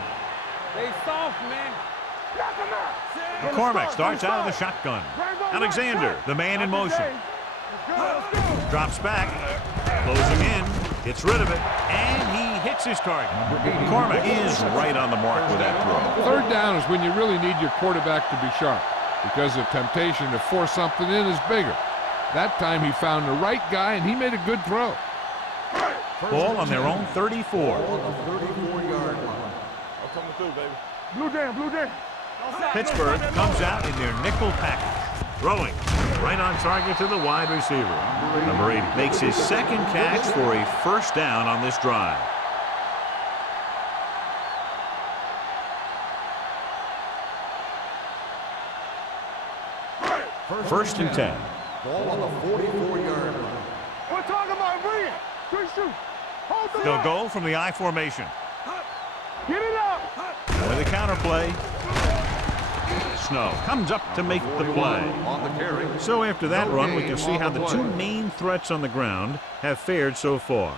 They soft, man. Knock him out. McCormick starts out of the shotgun. Alexander, the man in motion. Drops back, closing in, gets rid of it, and he hits his target. McCormick is right on the mark with that throw. Third down is when you really need your quarterback to be sharp because the temptation to force something in is bigger. That time he found the right guy, and he made a good throw. Ball on their own 34. On the 34-yard line. I'm coming through, baby. Blue down. Pittsburgh comes out in their nickel package. Throwing right on target to the wide receiver. Number 80 makes his second catch for a first down on this drive. First and 10. Ball on the 44-yard line. We're talking about bring it. Quick shoot. Hold the They'll line. go from the I formation. Get it out. With a counter play. Snow comes up to make the play. On the carry. So after that run, we can see how the two main threats on the ground have fared so far.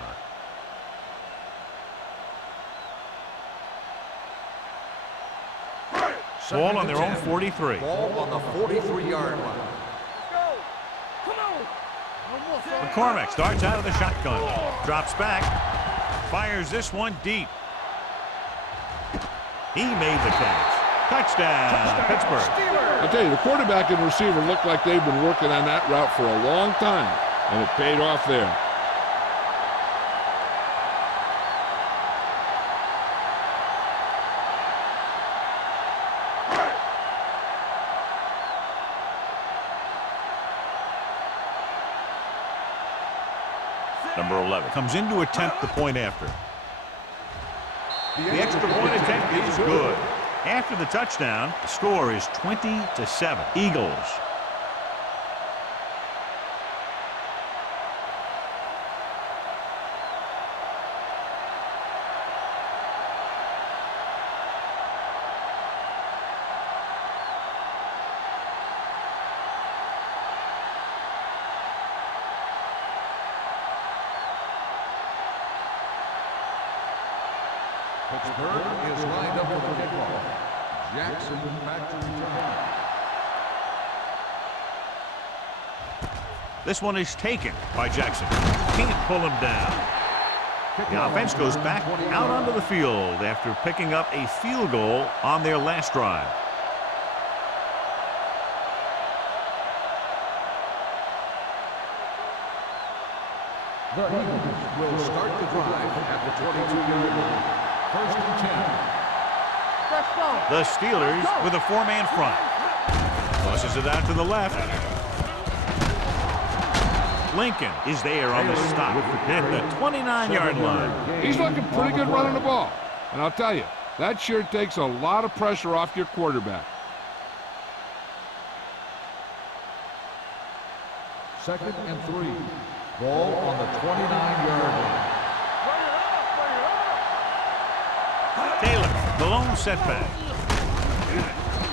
Ball on their own 43. Ball on the 43-yard line. McCormick starts out of the shotgun. Drops back. Fires this one deep. He made the catch. Touchdown, Pittsburgh. I'll tell you, the quarterback and receiver look like they've been working on that route for a long time, and it paid off there. Number 11 comes in to attempt the point after. The extra point attempt is good. After the touchdown, the score is 20-7. Eagles. Pittsburgh is lined up for the kickoff. Jackson back to return. This one is taken by Jackson. Can't pull him down. The offense goes back out onto the field after picking up a field goal on their last drive. The Eagles will start the drive at the 22-yard line. First and 10. The Steelers with a four-man front. Tosses it out to the left. Lincoln is there on the stop at the 29-yard line. He's looking pretty good running the ball. And I'll tell you, that sure takes a lot of pressure off your quarterback. Second and 3. Ball on the 29-yard line. Taylor, the lone setback.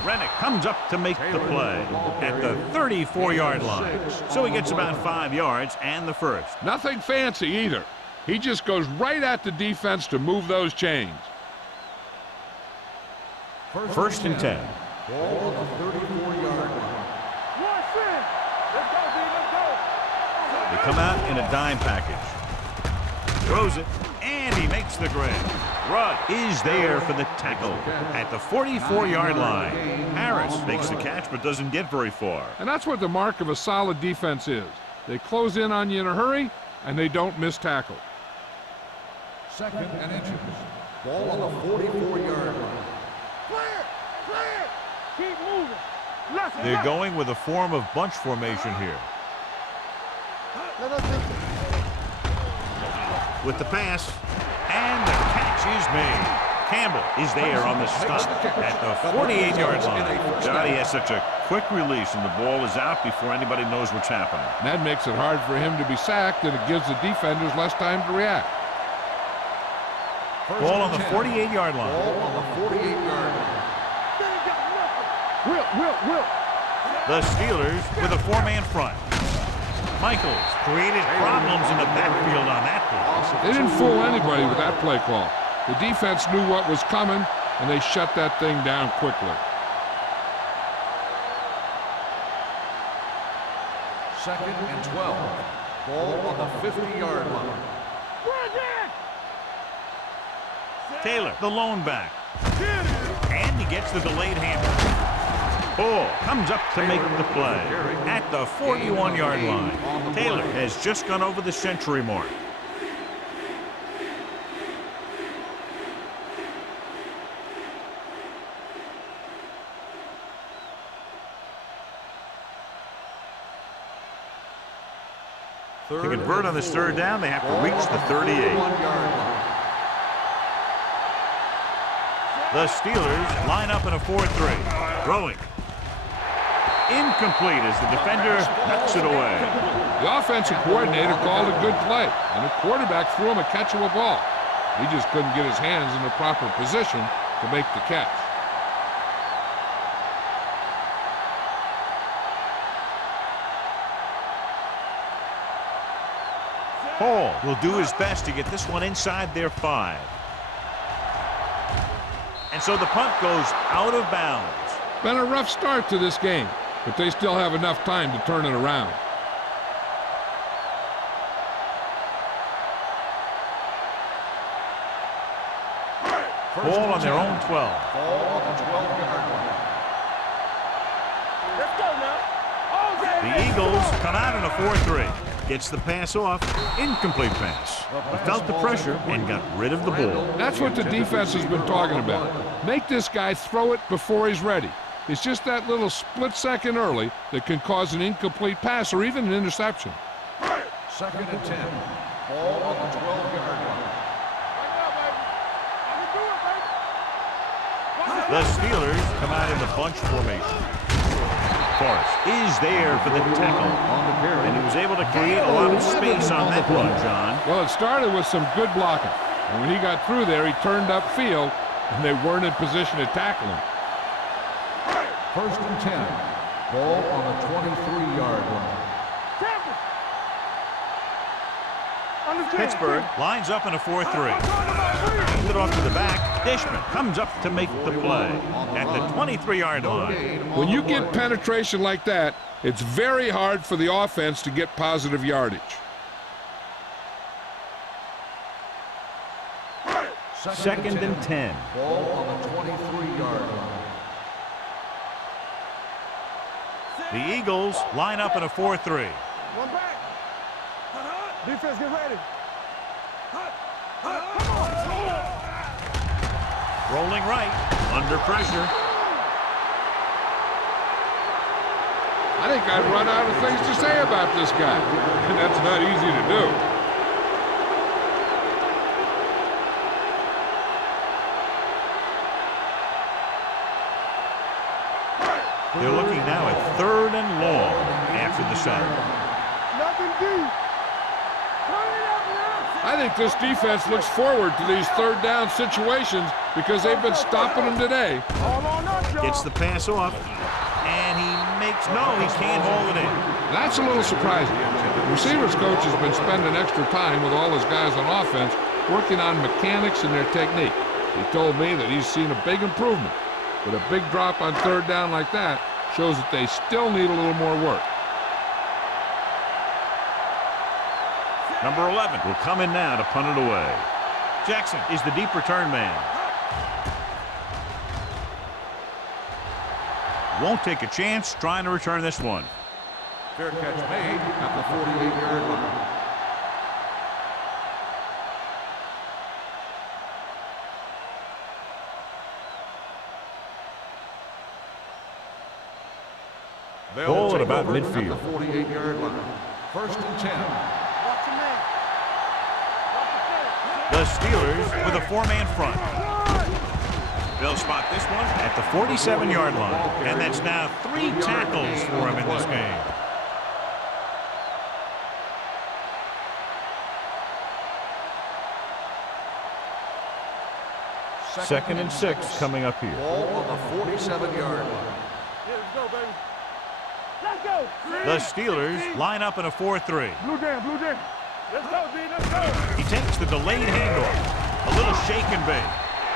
Rennick comes up to make the play at the 34-yard line. So he gets about 5 yards and the first. Nothing fancy either. He just goes right at the defense to move those chains. First and 10. Ball on the 34-yard line. They come out in a dime package. Throws it, and And he makes the grab. Rudd is there for the tackle at the 44-yard line. Harris makes the catch but doesn't get very far. And that's what the mark of a solid defense is. They close in on you in a hurry, and they don't miss tackle. 2nd and inches. Ball on the 44-yard line. Clear! Clear! Keep moving. They're going with a form of bunch formation here. With the pass, and the catch is made. Campbell is there on the stop at the 48-yard line. God, he has such a quick release, and the ball is out before anybody knows what's happening. And that makes it hard for him to be sacked, and it gives the defenders less time to react. Ball on the 48-yard line. Ball on the 48-yard line. Will. The Steelers with a 4-man front. Michaels created problems in the backfield on that play. They didn't fool anybody with that play call. The defense knew what was coming, and they shut that thing down quickly. 2nd and 12. Ball on the 50-yard line. Taylor, the lone back. And he gets the delayed handoff. Ball comes up to make the play at the 41-yard line. Taylor has just gone over the century mark. To convert on this 3rd down, they have to reach the 38. The Steelers line up in a 4-3. Throwing. Incomplete as the defender knocks it away. The offensive coordinator called a good play, and the quarterback threw him a catchable ball. He just couldn't get his hands in the proper position to make the catch. Hall will do his best to get this one inside their 5. And so the punt goes out of bounds. Been a rough start to this game, but they still have enough time to turn it around. Ball on their own 12. Ball on the 12-yard line. Let's go now. The Eagles come out in a 4-3. Gets the pass off. Incomplete pass. He felt the pressure and got rid of the ball. That's what the defense has been talking about. Make this guy throw it before he's ready. It's just that little split second early that can cause an incomplete pass or even an interception. 2nd and 10. Ball on the 12-yard line. The Steelers come out in the bunch formation. Forrest is there for the tackle. And he was able to create a lot of space on that run, John. Well, it started with some good blocking. And when he got through there, he turned upfield, and they weren't in position to tackle him. 1st and 10. Ball on the 23-yard line. Pittsburgh lines up in a 4-3. Hands it off to the back. Dishman comes up to make the play at the 23-yard line. When you get penetration like that, it's very hard for the offense to get positive yardage. 2nd and 10. Ball on the 23-yard line. The Eagles line up in a 4-3. One back. Defense, get ready. Rolling right, under pressure. I think I've run out of things to say about this guy, and that's not easy to do. They're looking now at 3rd and long after the sack. Nothing deep. I think this defense looks forward to these 3rd down situations because they've been stopping them today. All on us, y'all. Gets the pass off, and he makes no, he can't hold it in. That's a little surprising. The receivers coach has been spending extra time with all his guys on offense working on mechanics and their technique. He told me that he's seen a big improvement, but a big drop on 3rd down like that shows that they still need a little more work. Number 11 will come in now to punt it away. Jackson is the deep return man. Won't take a chance trying to return this one. Fair catch made at the 48-yard line. Goal at about midfield. At the 48-yard line. First and 10. The Steelers with a 4-man front. They'll spot this one at the 47-yard line. And that's now 3 tackles for him in this game. Second and 6 coming up here. Ball on the 47-yard line. Let's go, baby. Let's go. The Steelers line up in a 4-3. Blue jam, blue jam. Let's go, D. Let's go. He takes the delayed handoff. A little shake and bake.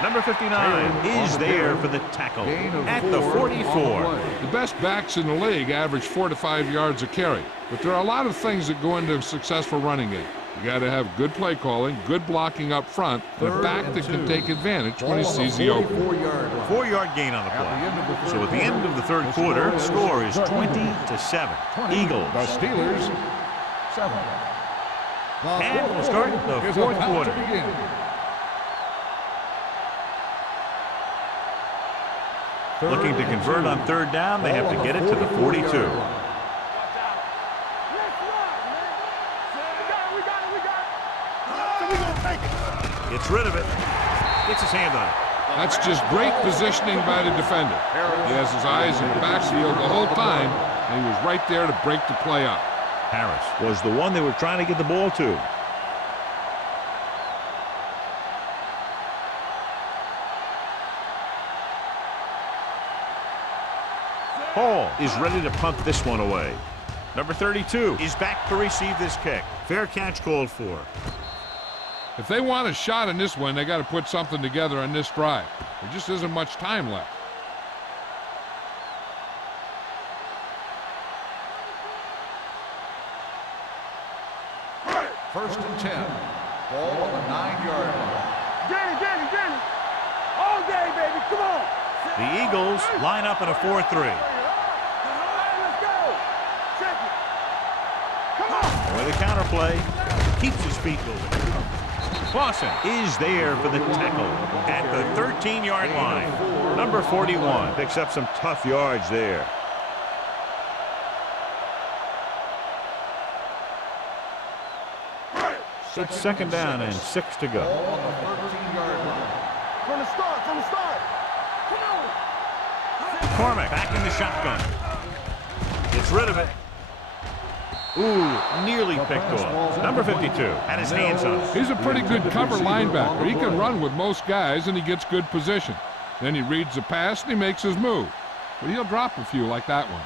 Number 59 is there for the tackle at the 44. The best backs in the league average 4 to 5 yards a carry. But there are a lot of things that go into a successful running game. You got to have good play calling, good blocking up front, and a back that can take advantage when he sees the open. 4-yard gain on the play. So at the end of the third quarter, the score is 20-7. Eagles. The Steelers 7. And we'll start the fourth quarter. Looking to convert on third down, they have to get it to the 42. Gets rid of it. Gets his hand on it. That's just great positioning by the defender. He has his eyes in the backfield the whole time, and he was right there to break the play up. Harris was the one they were trying to get the ball to. Hall is ready to punt this one away. Number 32 is back to receive this kick. Fair catch called for. If they want a shot in this one, they got to put something together on this drive. There just isn't much time left. First and 10. Ball on the 9-yard line. Danny. All day, baby. Come on. The Eagles line up in a 4-3. Let's go. Check it. Come on. With a counterplay, keeps his feet moving. Clausen is there for the tackle at the 13-yard line. Number 41 picks up some tough yards there. It's second down and 6 to go. Ball on the 13-yard line. From the start. Come on. McCormick back in the shotgun. Gets rid of it. Ooh, nearly picked off. Number 52 had his hands on it. He's a pretty good cover linebacker. He can run with most guys, and he gets good position. Then he reads the pass, and he makes his move. But he'll drop a few like that one.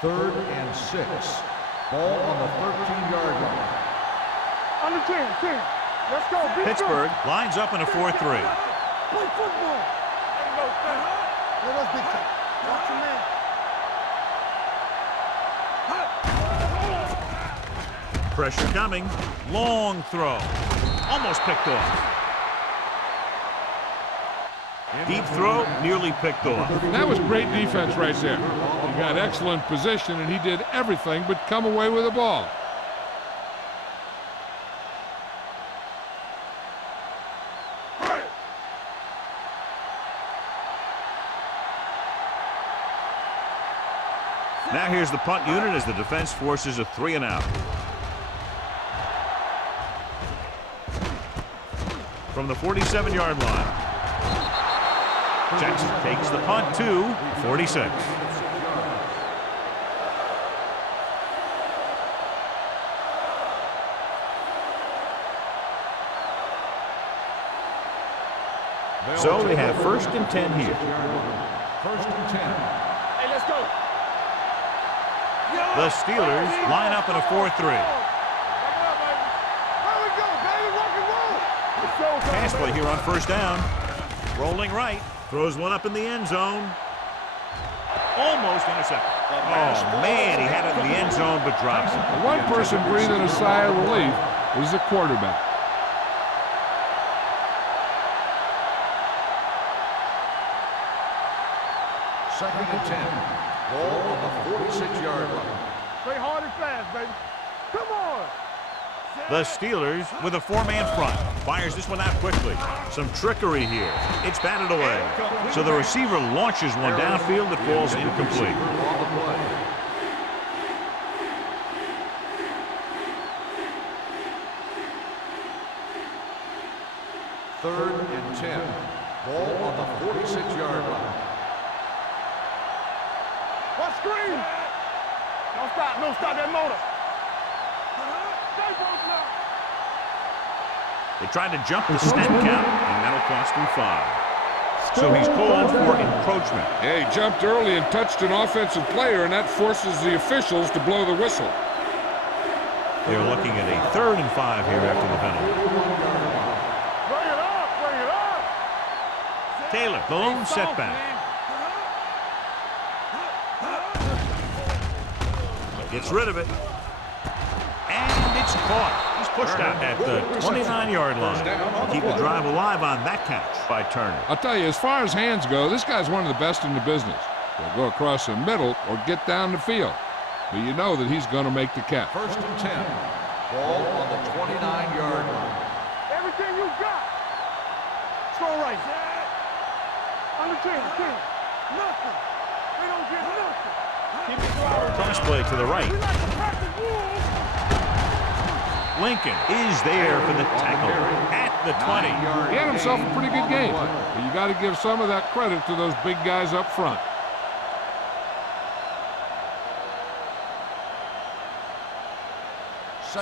Third and 6. Ball on the 13-yard line. On the 10. Let's go. Pittsburgh lines up in a 4-3. Play football. Let us big time. Watch your man. Pressure coming. Long throw. Almost picked off. Deep throw, nearly picked off. That was great defense right there. He got excellent position, and he did everything but come away with the ball. Now here's the punt unit as the defense forces a 3-and-out. From the 47-yard line. Jackson takes the punt to 46. So they have first and 10 here. First and 10. Hey, let's go. The Steelers line up in a 4-3. Pass play here on first down. Rolling right. Throws one up in the end zone. Almost intercepted. Oh, man, he had it in the end zone, but drops it. The one person breathing a sigh of relief is the quarterback. Second and 10. Ball on the 46-yard line. Play hard and fast, baby. Come on. The Steelers with a four-man front. Fires this one out quickly. Some trickery here. It's batted away. So the receiver launches one downfield that falls incomplete. Third and 10. Ball on the 46-yard line. What screen? Don't stop. No, stop that motor. Stay broke now. They tried to jump the snap count, and that'll cost him 5. So he's called for encroachment. Yeah, he jumped early and touched an offensive player, and that forces the officials to blow the whistle. They're looking at a 3rd and 5 here after the penalty. Bring it up. Bring it up. Taylor, the lone setback. Gets rid of it. And it's caught. He's pushed out at the 29-yard line. Keep the drive alive on that catch by Turner. I'll tell you, as far as hands go, this guy's one of the best in the business. He'll go across the middle or get down the field. But you know that he's going to make the catch. First and 10. Ball on the 29-yard line. Everything you got. Throw right. Under 10. Nothing. We don't get nothing. Keep it going. Cross play to the right. We like to practice rules. Lincoln is there for the tackle at the 20. He had himself a pretty good game. But you got to give some of that credit to those big guys up front.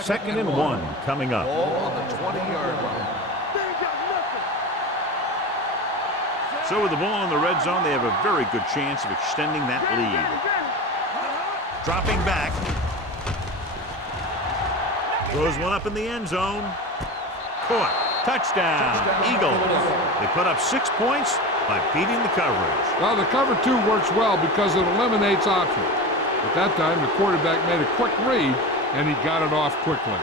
Second and 1 coming up. Ball on the 20-yard line. They ain't got nothing. So with the ball in the red zone, they have a very good chance of extending that lead. Dropping back. Throws one up in the end zone. Caught. Touchdown. Eagles. They put up 6 points by beating the coverage. Well, the cover 2 works well because it eliminates options. At that time, the quarterback made a quick read, and he got it off quickly.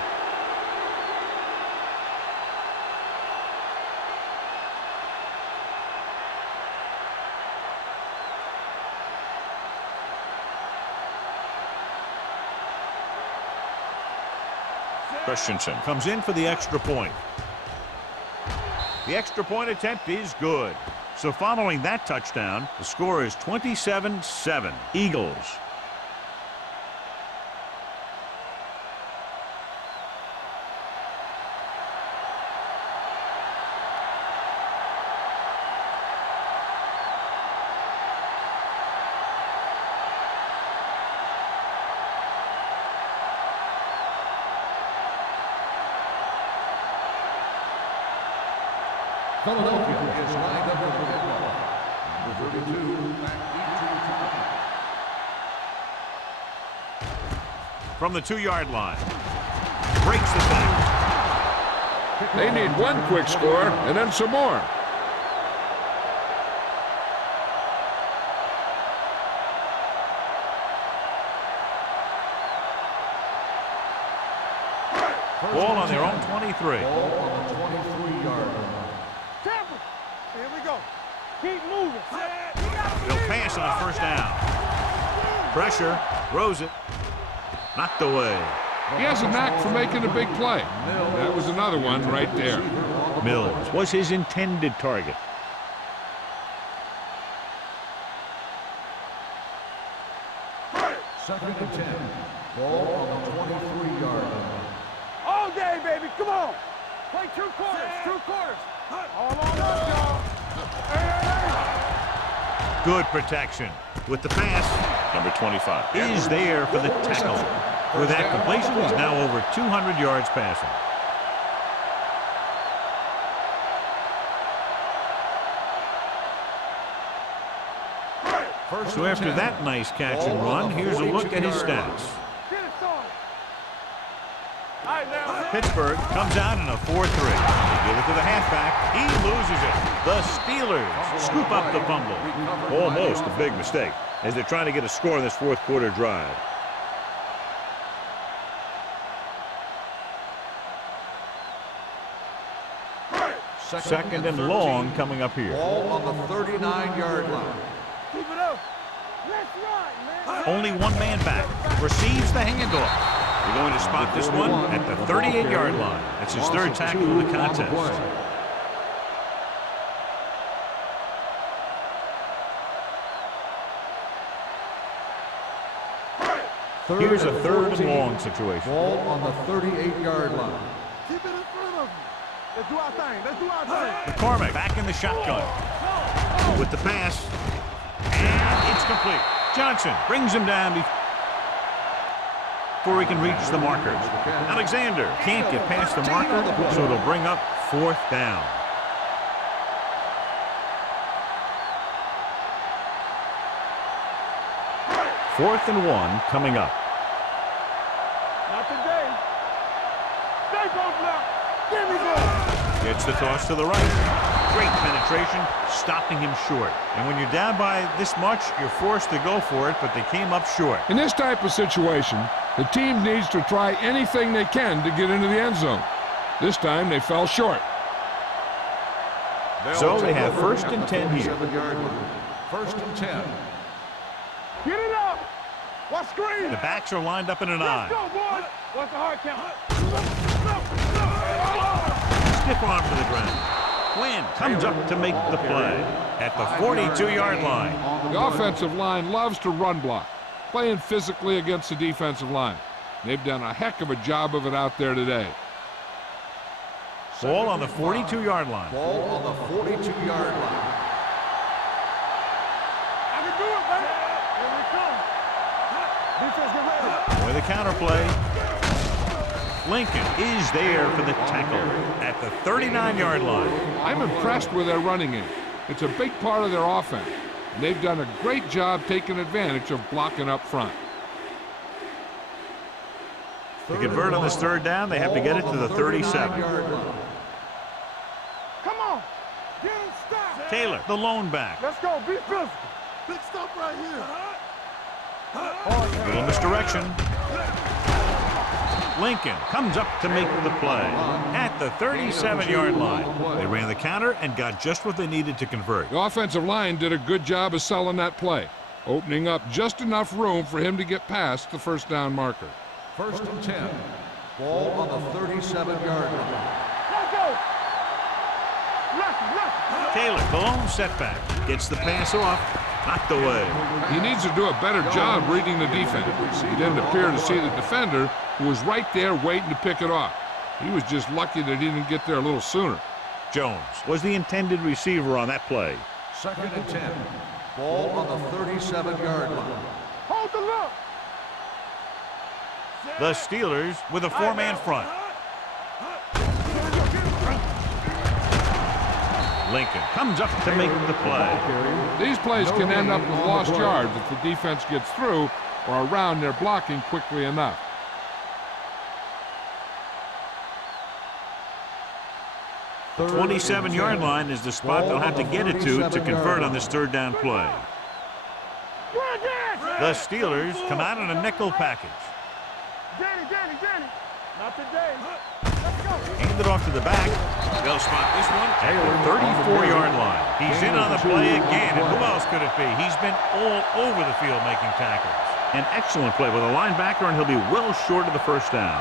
Christensen comes in for the extra point. The extra point attempt is good. So following that touchdown, the score is 27-7. Eagles. Philadelphia is lined up with the football. Number 32, back into the From the 2-yard line. Breaks the tackle. They need one quick score and then some more. Ball on their own 23. ball on the 23-yard line. Tampa. Here we go. Keep moving. They'll pass on a first down. Pressure. Throws it. Knocked away. He has a knack for making a big play. That was another one right there. Mills was his intended target. Second and 10. Ball on the 23-yard line. All day, baby. Come on. Play 2 quarters. 2 quarters. All on up, y'all. Hey. Good protection. With the pass, number 25 is there for the tackle. With that completion, he's now over 200 yards passing. So after that nice catch and run, here's a look at his stats. Get it started. All right, now. Pittsburgh comes out in a 4-3. They give it to the halfback. He loses it. The Steelers scoop up the fumble. Almost a big mistake as they're trying to get a score in this fourth quarter drive. Second and long coming up here. Ball on the 39-yard line. Keep it up. Only one man back. Receives the handoff. They're going to spot this one at the 38-yard line. That's his third tackle of the contest. Here's a third and long situation. Ball on the 38-yard line. Keep it in front of me. Let's do our thing. Let's do our thing. McCormick back in the shotgun with the pass, and it's complete. Johnson brings him down before he can reach the markers. Alexander can't get past the marker, so it'll bring up fourth down. Fourth and one coming up. Not today. Stay both left. Give me ball. Gets the toss to the right. Great penetration, stopping him short. And when you're down by this much, you're forced to go for it, but they came up short. In this type of situation, the team needs to try anything they can to get into the end zone. This time they fell short. So they have first and 10 here. First and 10. Get it up. Watch screen. The backs are lined up in an eye. Let's go, boys. What's the hard count? Stiff arm to the ground. Quinn comes up to make the play at the 42-yard line. The offensive line loves to run block, playing physically against the defensive line. They've done a heck of a job of it out there today. Ball on the 42-yard line. Ball on the 42-yard line. I can do it, baby. Here we come. Defense, get ready. For the counter play. Lincoln is there for the tackle at the 39-yard line. I'm impressed with their running game. It's a big part of their offense. And they've done a great job taking advantage of blocking up front. To convert on this third down, they have to get it to the 37. Come on. Get him stopped. Taylor, the lone back. Let's go. Be physical. Big stop right here. Little misdirection. Lincoln comes up to make the play at the 37-yard line. They ran the counter and got just what they needed to convert. The offensive line did a good job of selling that play, opening up just enough room for him to get past the first down marker. First and 10. Ball on the 37-yard line. Let's go. Left. Taylor, the lone setback, gets the pass off, knocked away. He needs to do a better job reading the defense. He didn't appear to see the defender, who was right there waiting to pick it off. He was just lucky that he didn't get there a little sooner. Jones was the intended receiver on that play. Second and 10. Ball on the 37-yard line. Hold the look. The Steelers with a four-man front. Lincoln comes up to make the play. These plays can end up with lost yards if the defense gets through or around their blocking quickly enough. The 27-yard line is the spot they'll have to get it to convert on this third down play. The Steelers come out in a nickel package. Danny. Not today. Let's go. Hand it off to the back. They'll spot this one at the 34-yard line. He's in on the play again, and who else could it be? He's been all over the field making tackles. An excellent play with a linebacker, and he'll be well short of the first down.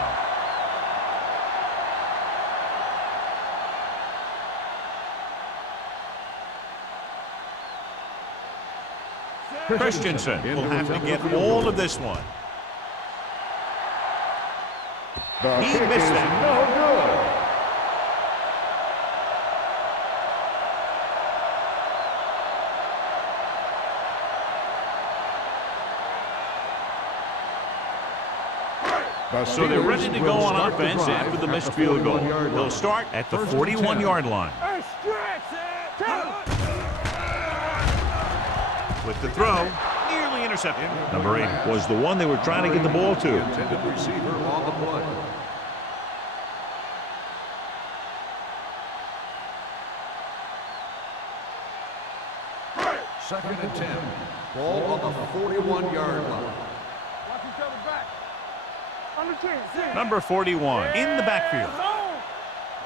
Christensen will have to get all of this one. He missed that. No good. So they're ready to go on offense after the missed field goal. They'll start at the 41-yard line. Hey, stretch. With the throw, nearly intercepted. Number 8 was the one they were trying to get the ball to. Intended receiver on the play. Second and 10. Ball on the 41-yard line. Watch each other back. Under 10. Number 41 in the backfield.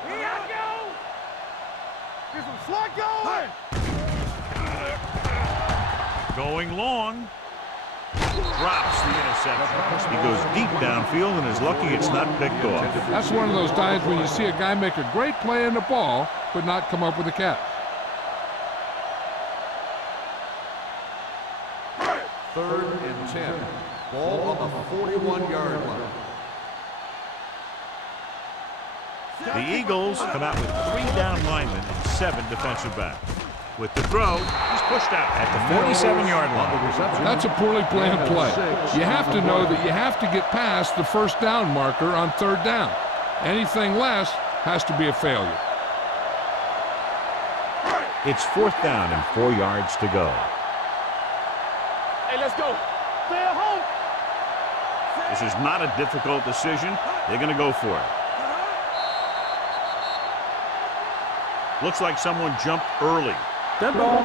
Here I go. Get some slot going. Going long. Drops the interception. He goes deep downfield and is lucky it's not picked off. That's one of those times when you see a guy make a great play in the ball, but not come up with a catch. 3rd and 10. Ball on the 41-yard line. The Eagles come out with 3 down linemen and 7 defensive backs. With the throw, he's pushed out at the 47-yard line. That's a poorly planned play. You have to know that you have to get past the first down marker on 3rd down. Anything less has to be a failure. It's 4th down and 4 yards to go. Hey, let's go. Stay at home. This is not a difficult decision. They're going to go for it. Looks like someone jumped early. Dead ball.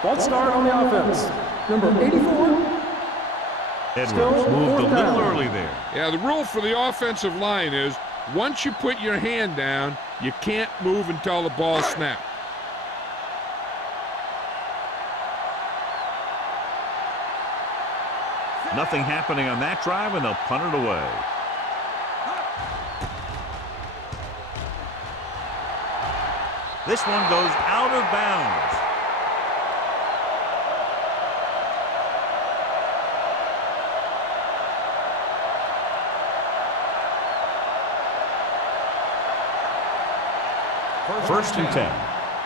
False start on the offense. Number 84. Edwards moved a little early there. Yeah, the rule for the offensive line is once you put your hand down, you can't move until the ball snaps. Nothing happening on that drive, and they'll punt it away. This one goes out of bounds. First and 10.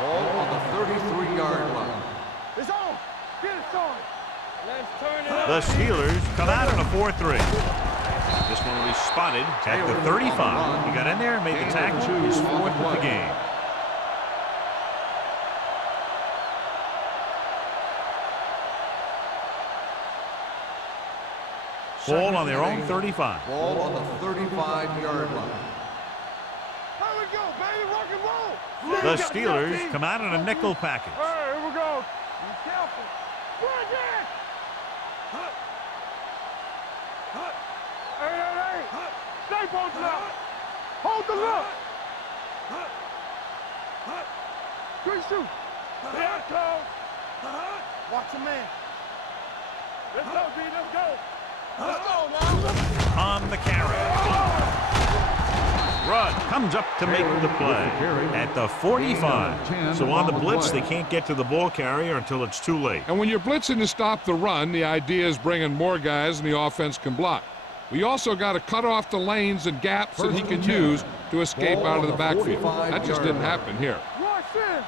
Ball on the 33-yard line. It's on. Get it on. Let's turn it up. The Steelers come out in a 4-3. This one will be spotted at the 35. He got in there and made the tackle. His 4th of the game. Ball on their own 35. Ball on the 35-yard line. Here we go, baby. Rock and roll. The Steelers come out in a nickel package. All right, here we go. Be careful. Run again. Hey. Stay posted up. Hold the look. Good shoot. There it goes. Watch your man. Let's go, D. Let's go. Let's go now. On the carry. Rudd comes up to make the play at the 45. So on the blitz, they can't get to the ball carrier until it's too late. And when you're blitzing to stop the run, the idea is bringing more guys and the offense can block. We also got to cut off the lanes and gaps that he can use to escape out of the backfield. That just didn't happen here. Rush in.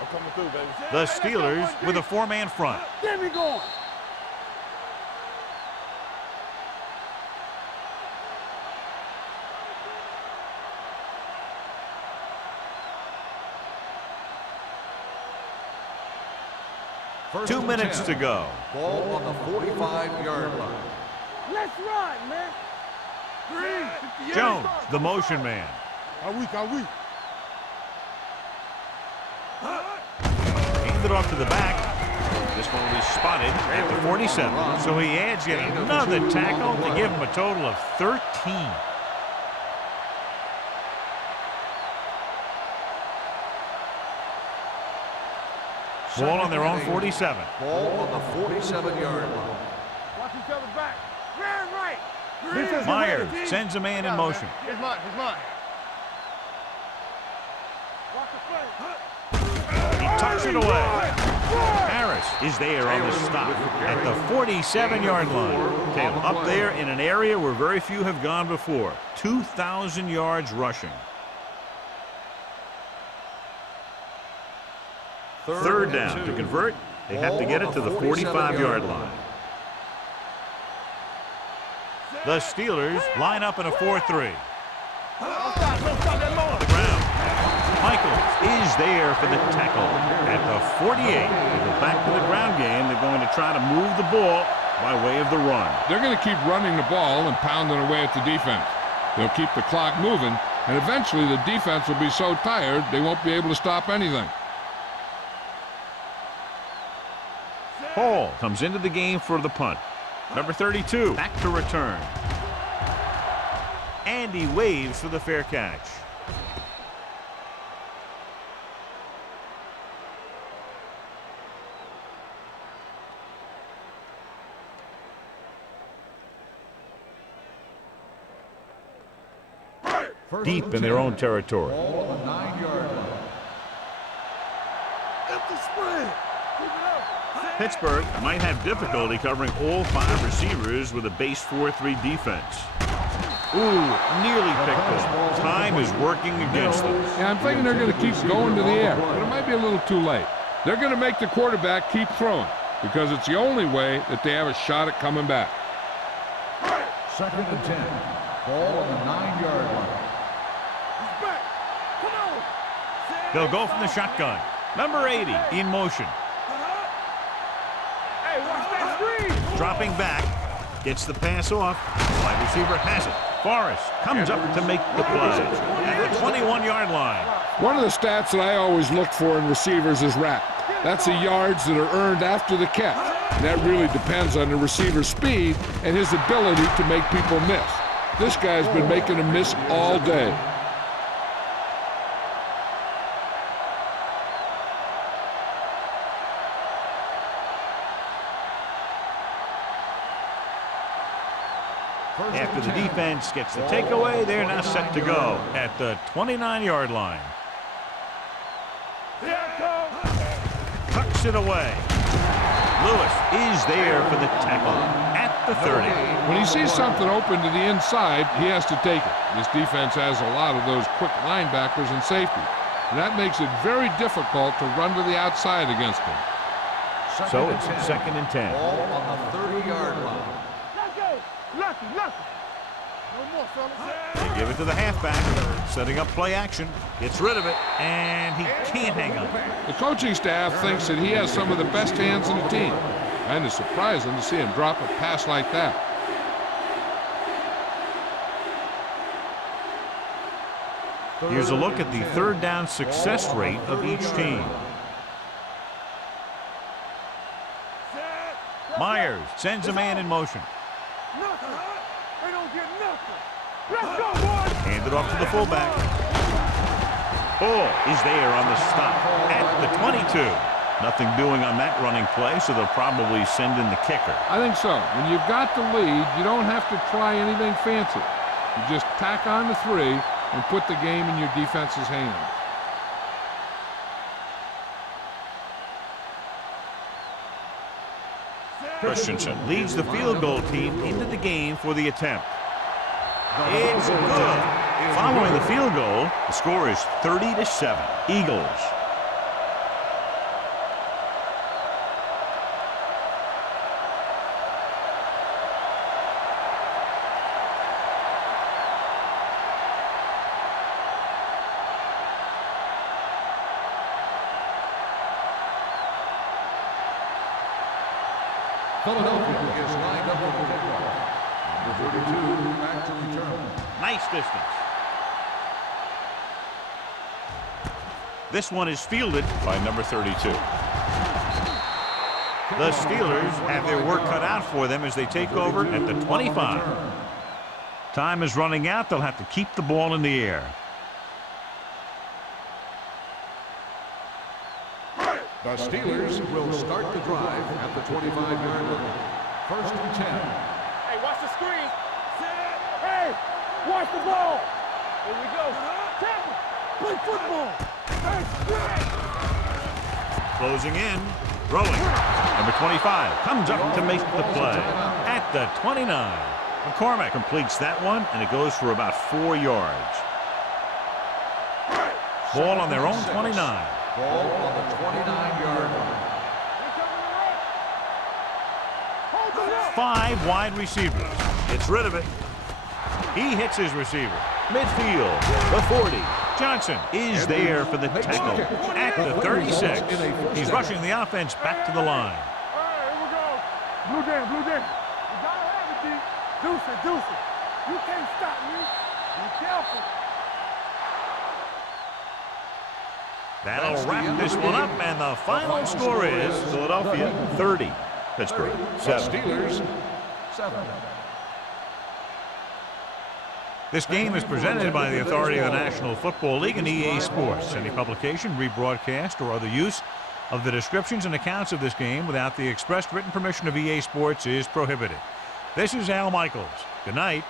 I'm coming through, baby. The Steelers with a 4-man front. Get me going. First 2 and minutes 10. to go. Ball on the 45-yard line. Let's run, man. Green. Jones, the motion man. Are we? Hands it off to the back. This one will be spotted at the 47. So he adds yet another tackle to give him a total of 13. Ball on their own 47. Ball on the 47-yard line. Watch each other back. Man, right. Green. Myers sends a man in motion. Here's mine. Watch the play. He tucks it away. Harris is there on the stop at the 47-yard line. Taylor up there in an area where very few have gone before. 2,000 yards rushing. Third down. To convert, they have to get it to the 45-yard line. The Steelers line up in a 4-3. Michaels is there for the tackle at the 48. They go back to the ground game. They're going to try to move the ball by way of the run. They're going to keep running the ball and pounding away at the defense. They'll keep the clock moving, and eventually the defense will be so tired they won't be able to stop anything. Hall comes into the game for the punt. Number 32 back to return. And he waves for the fair catch. deep in their own territory. Ball on the 9-yard line. Pittsburgh might have difficulty covering all 5 receivers with a base 4-3 defense. Ooh, nearly picked off. Time is working against them. Yeah, I'm thinking they're going to keep going to the air, but it might be a little too late. They're going to make the quarterback keep throwing because it's the only way that they have a shot at coming back. 2nd and 10. Ball on the 9-yard line. They'll go from the shotgun. Number 80 in motion. Hey, watch that screen. Dropping back. Gets the pass off. Wide receiver has it. Forrest comes up to make the play at the 21-yard line. One of the stats that I always look for in receivers is RAP. That's the yards that are earned after the catch. And that really depends on the receiver's speed and his ability to make people miss. This guy's been making them miss all day. After the defense gets the takeaway, they're now set to go at the 29-yard line. Tucks it away. Lewis is there for the tackle at the 30. When he sees something open to the inside, he has to take it. This defense has a lot of those quick linebackers and safety. And that makes it very difficult to run to the outside against him. So it's 2nd and 10. Ball on the 30-yard line. Lucky. No more, fellas. They give it to the halfback, setting up play action. Gets rid of it, and he can't hang on. The coaching staff thinks that he has some of the best hands in the team. And it's surprising to see him drop a pass like that. Here's a look at the 3rd down success rate of each team. Myers sends a man in motion. They don't get nothing. Let's go, boys. Handed off to the fullback. Ball is there on the stop at the 22. Nothing doing on that running play, so they'll probably send in the kicker. I think so. When you've got the lead, you don't have to try anything fancy. You just tack on the 3 and put the game in your defense's hands. Christensen leads the field goal team into the game for the attempt. It's good. Following the field goal, the score is 30-7. Eagles. Philadelphia is lined up for the kickoff. Number 32 back to return. Nice distance. This one is fielded by number 32. The Steelers have their work cut out for them as they take over at the 25. Time is running out. They'll have to keep the ball in the air. The Steelers will start the drive at the 25-yard line. 1st and 10. Hey, watch the screen. Hey, watch the ball. Here we go. Tackle. Play football. Hey, Closing in. Throwing. Number 25 comes up to make the play at the 29. McCormick completes that one, and it goes for about 4 yards. Ball on their own 29. Ball on the 29-yard line. 5 wide receivers. Gets rid of it. He hits his receiver. Midfield. The 40. Johnson is there for the tackle at the 36. He's rushing the offense back to the line. All right, here we go. Blue down. You gotta have it, D. Deuce it. You can't stop me. Be careful. That'll wrap this one up, and the final score is Philadelphia 30, Pittsburgh 7. Steelers 7. This game is presented by the authority of the National Football League and EA Sports. Any publication, rebroadcast, or other use of the descriptions and accounts of this game without the expressed written permission of EA Sports is prohibited. This is Al Michaels. Good night.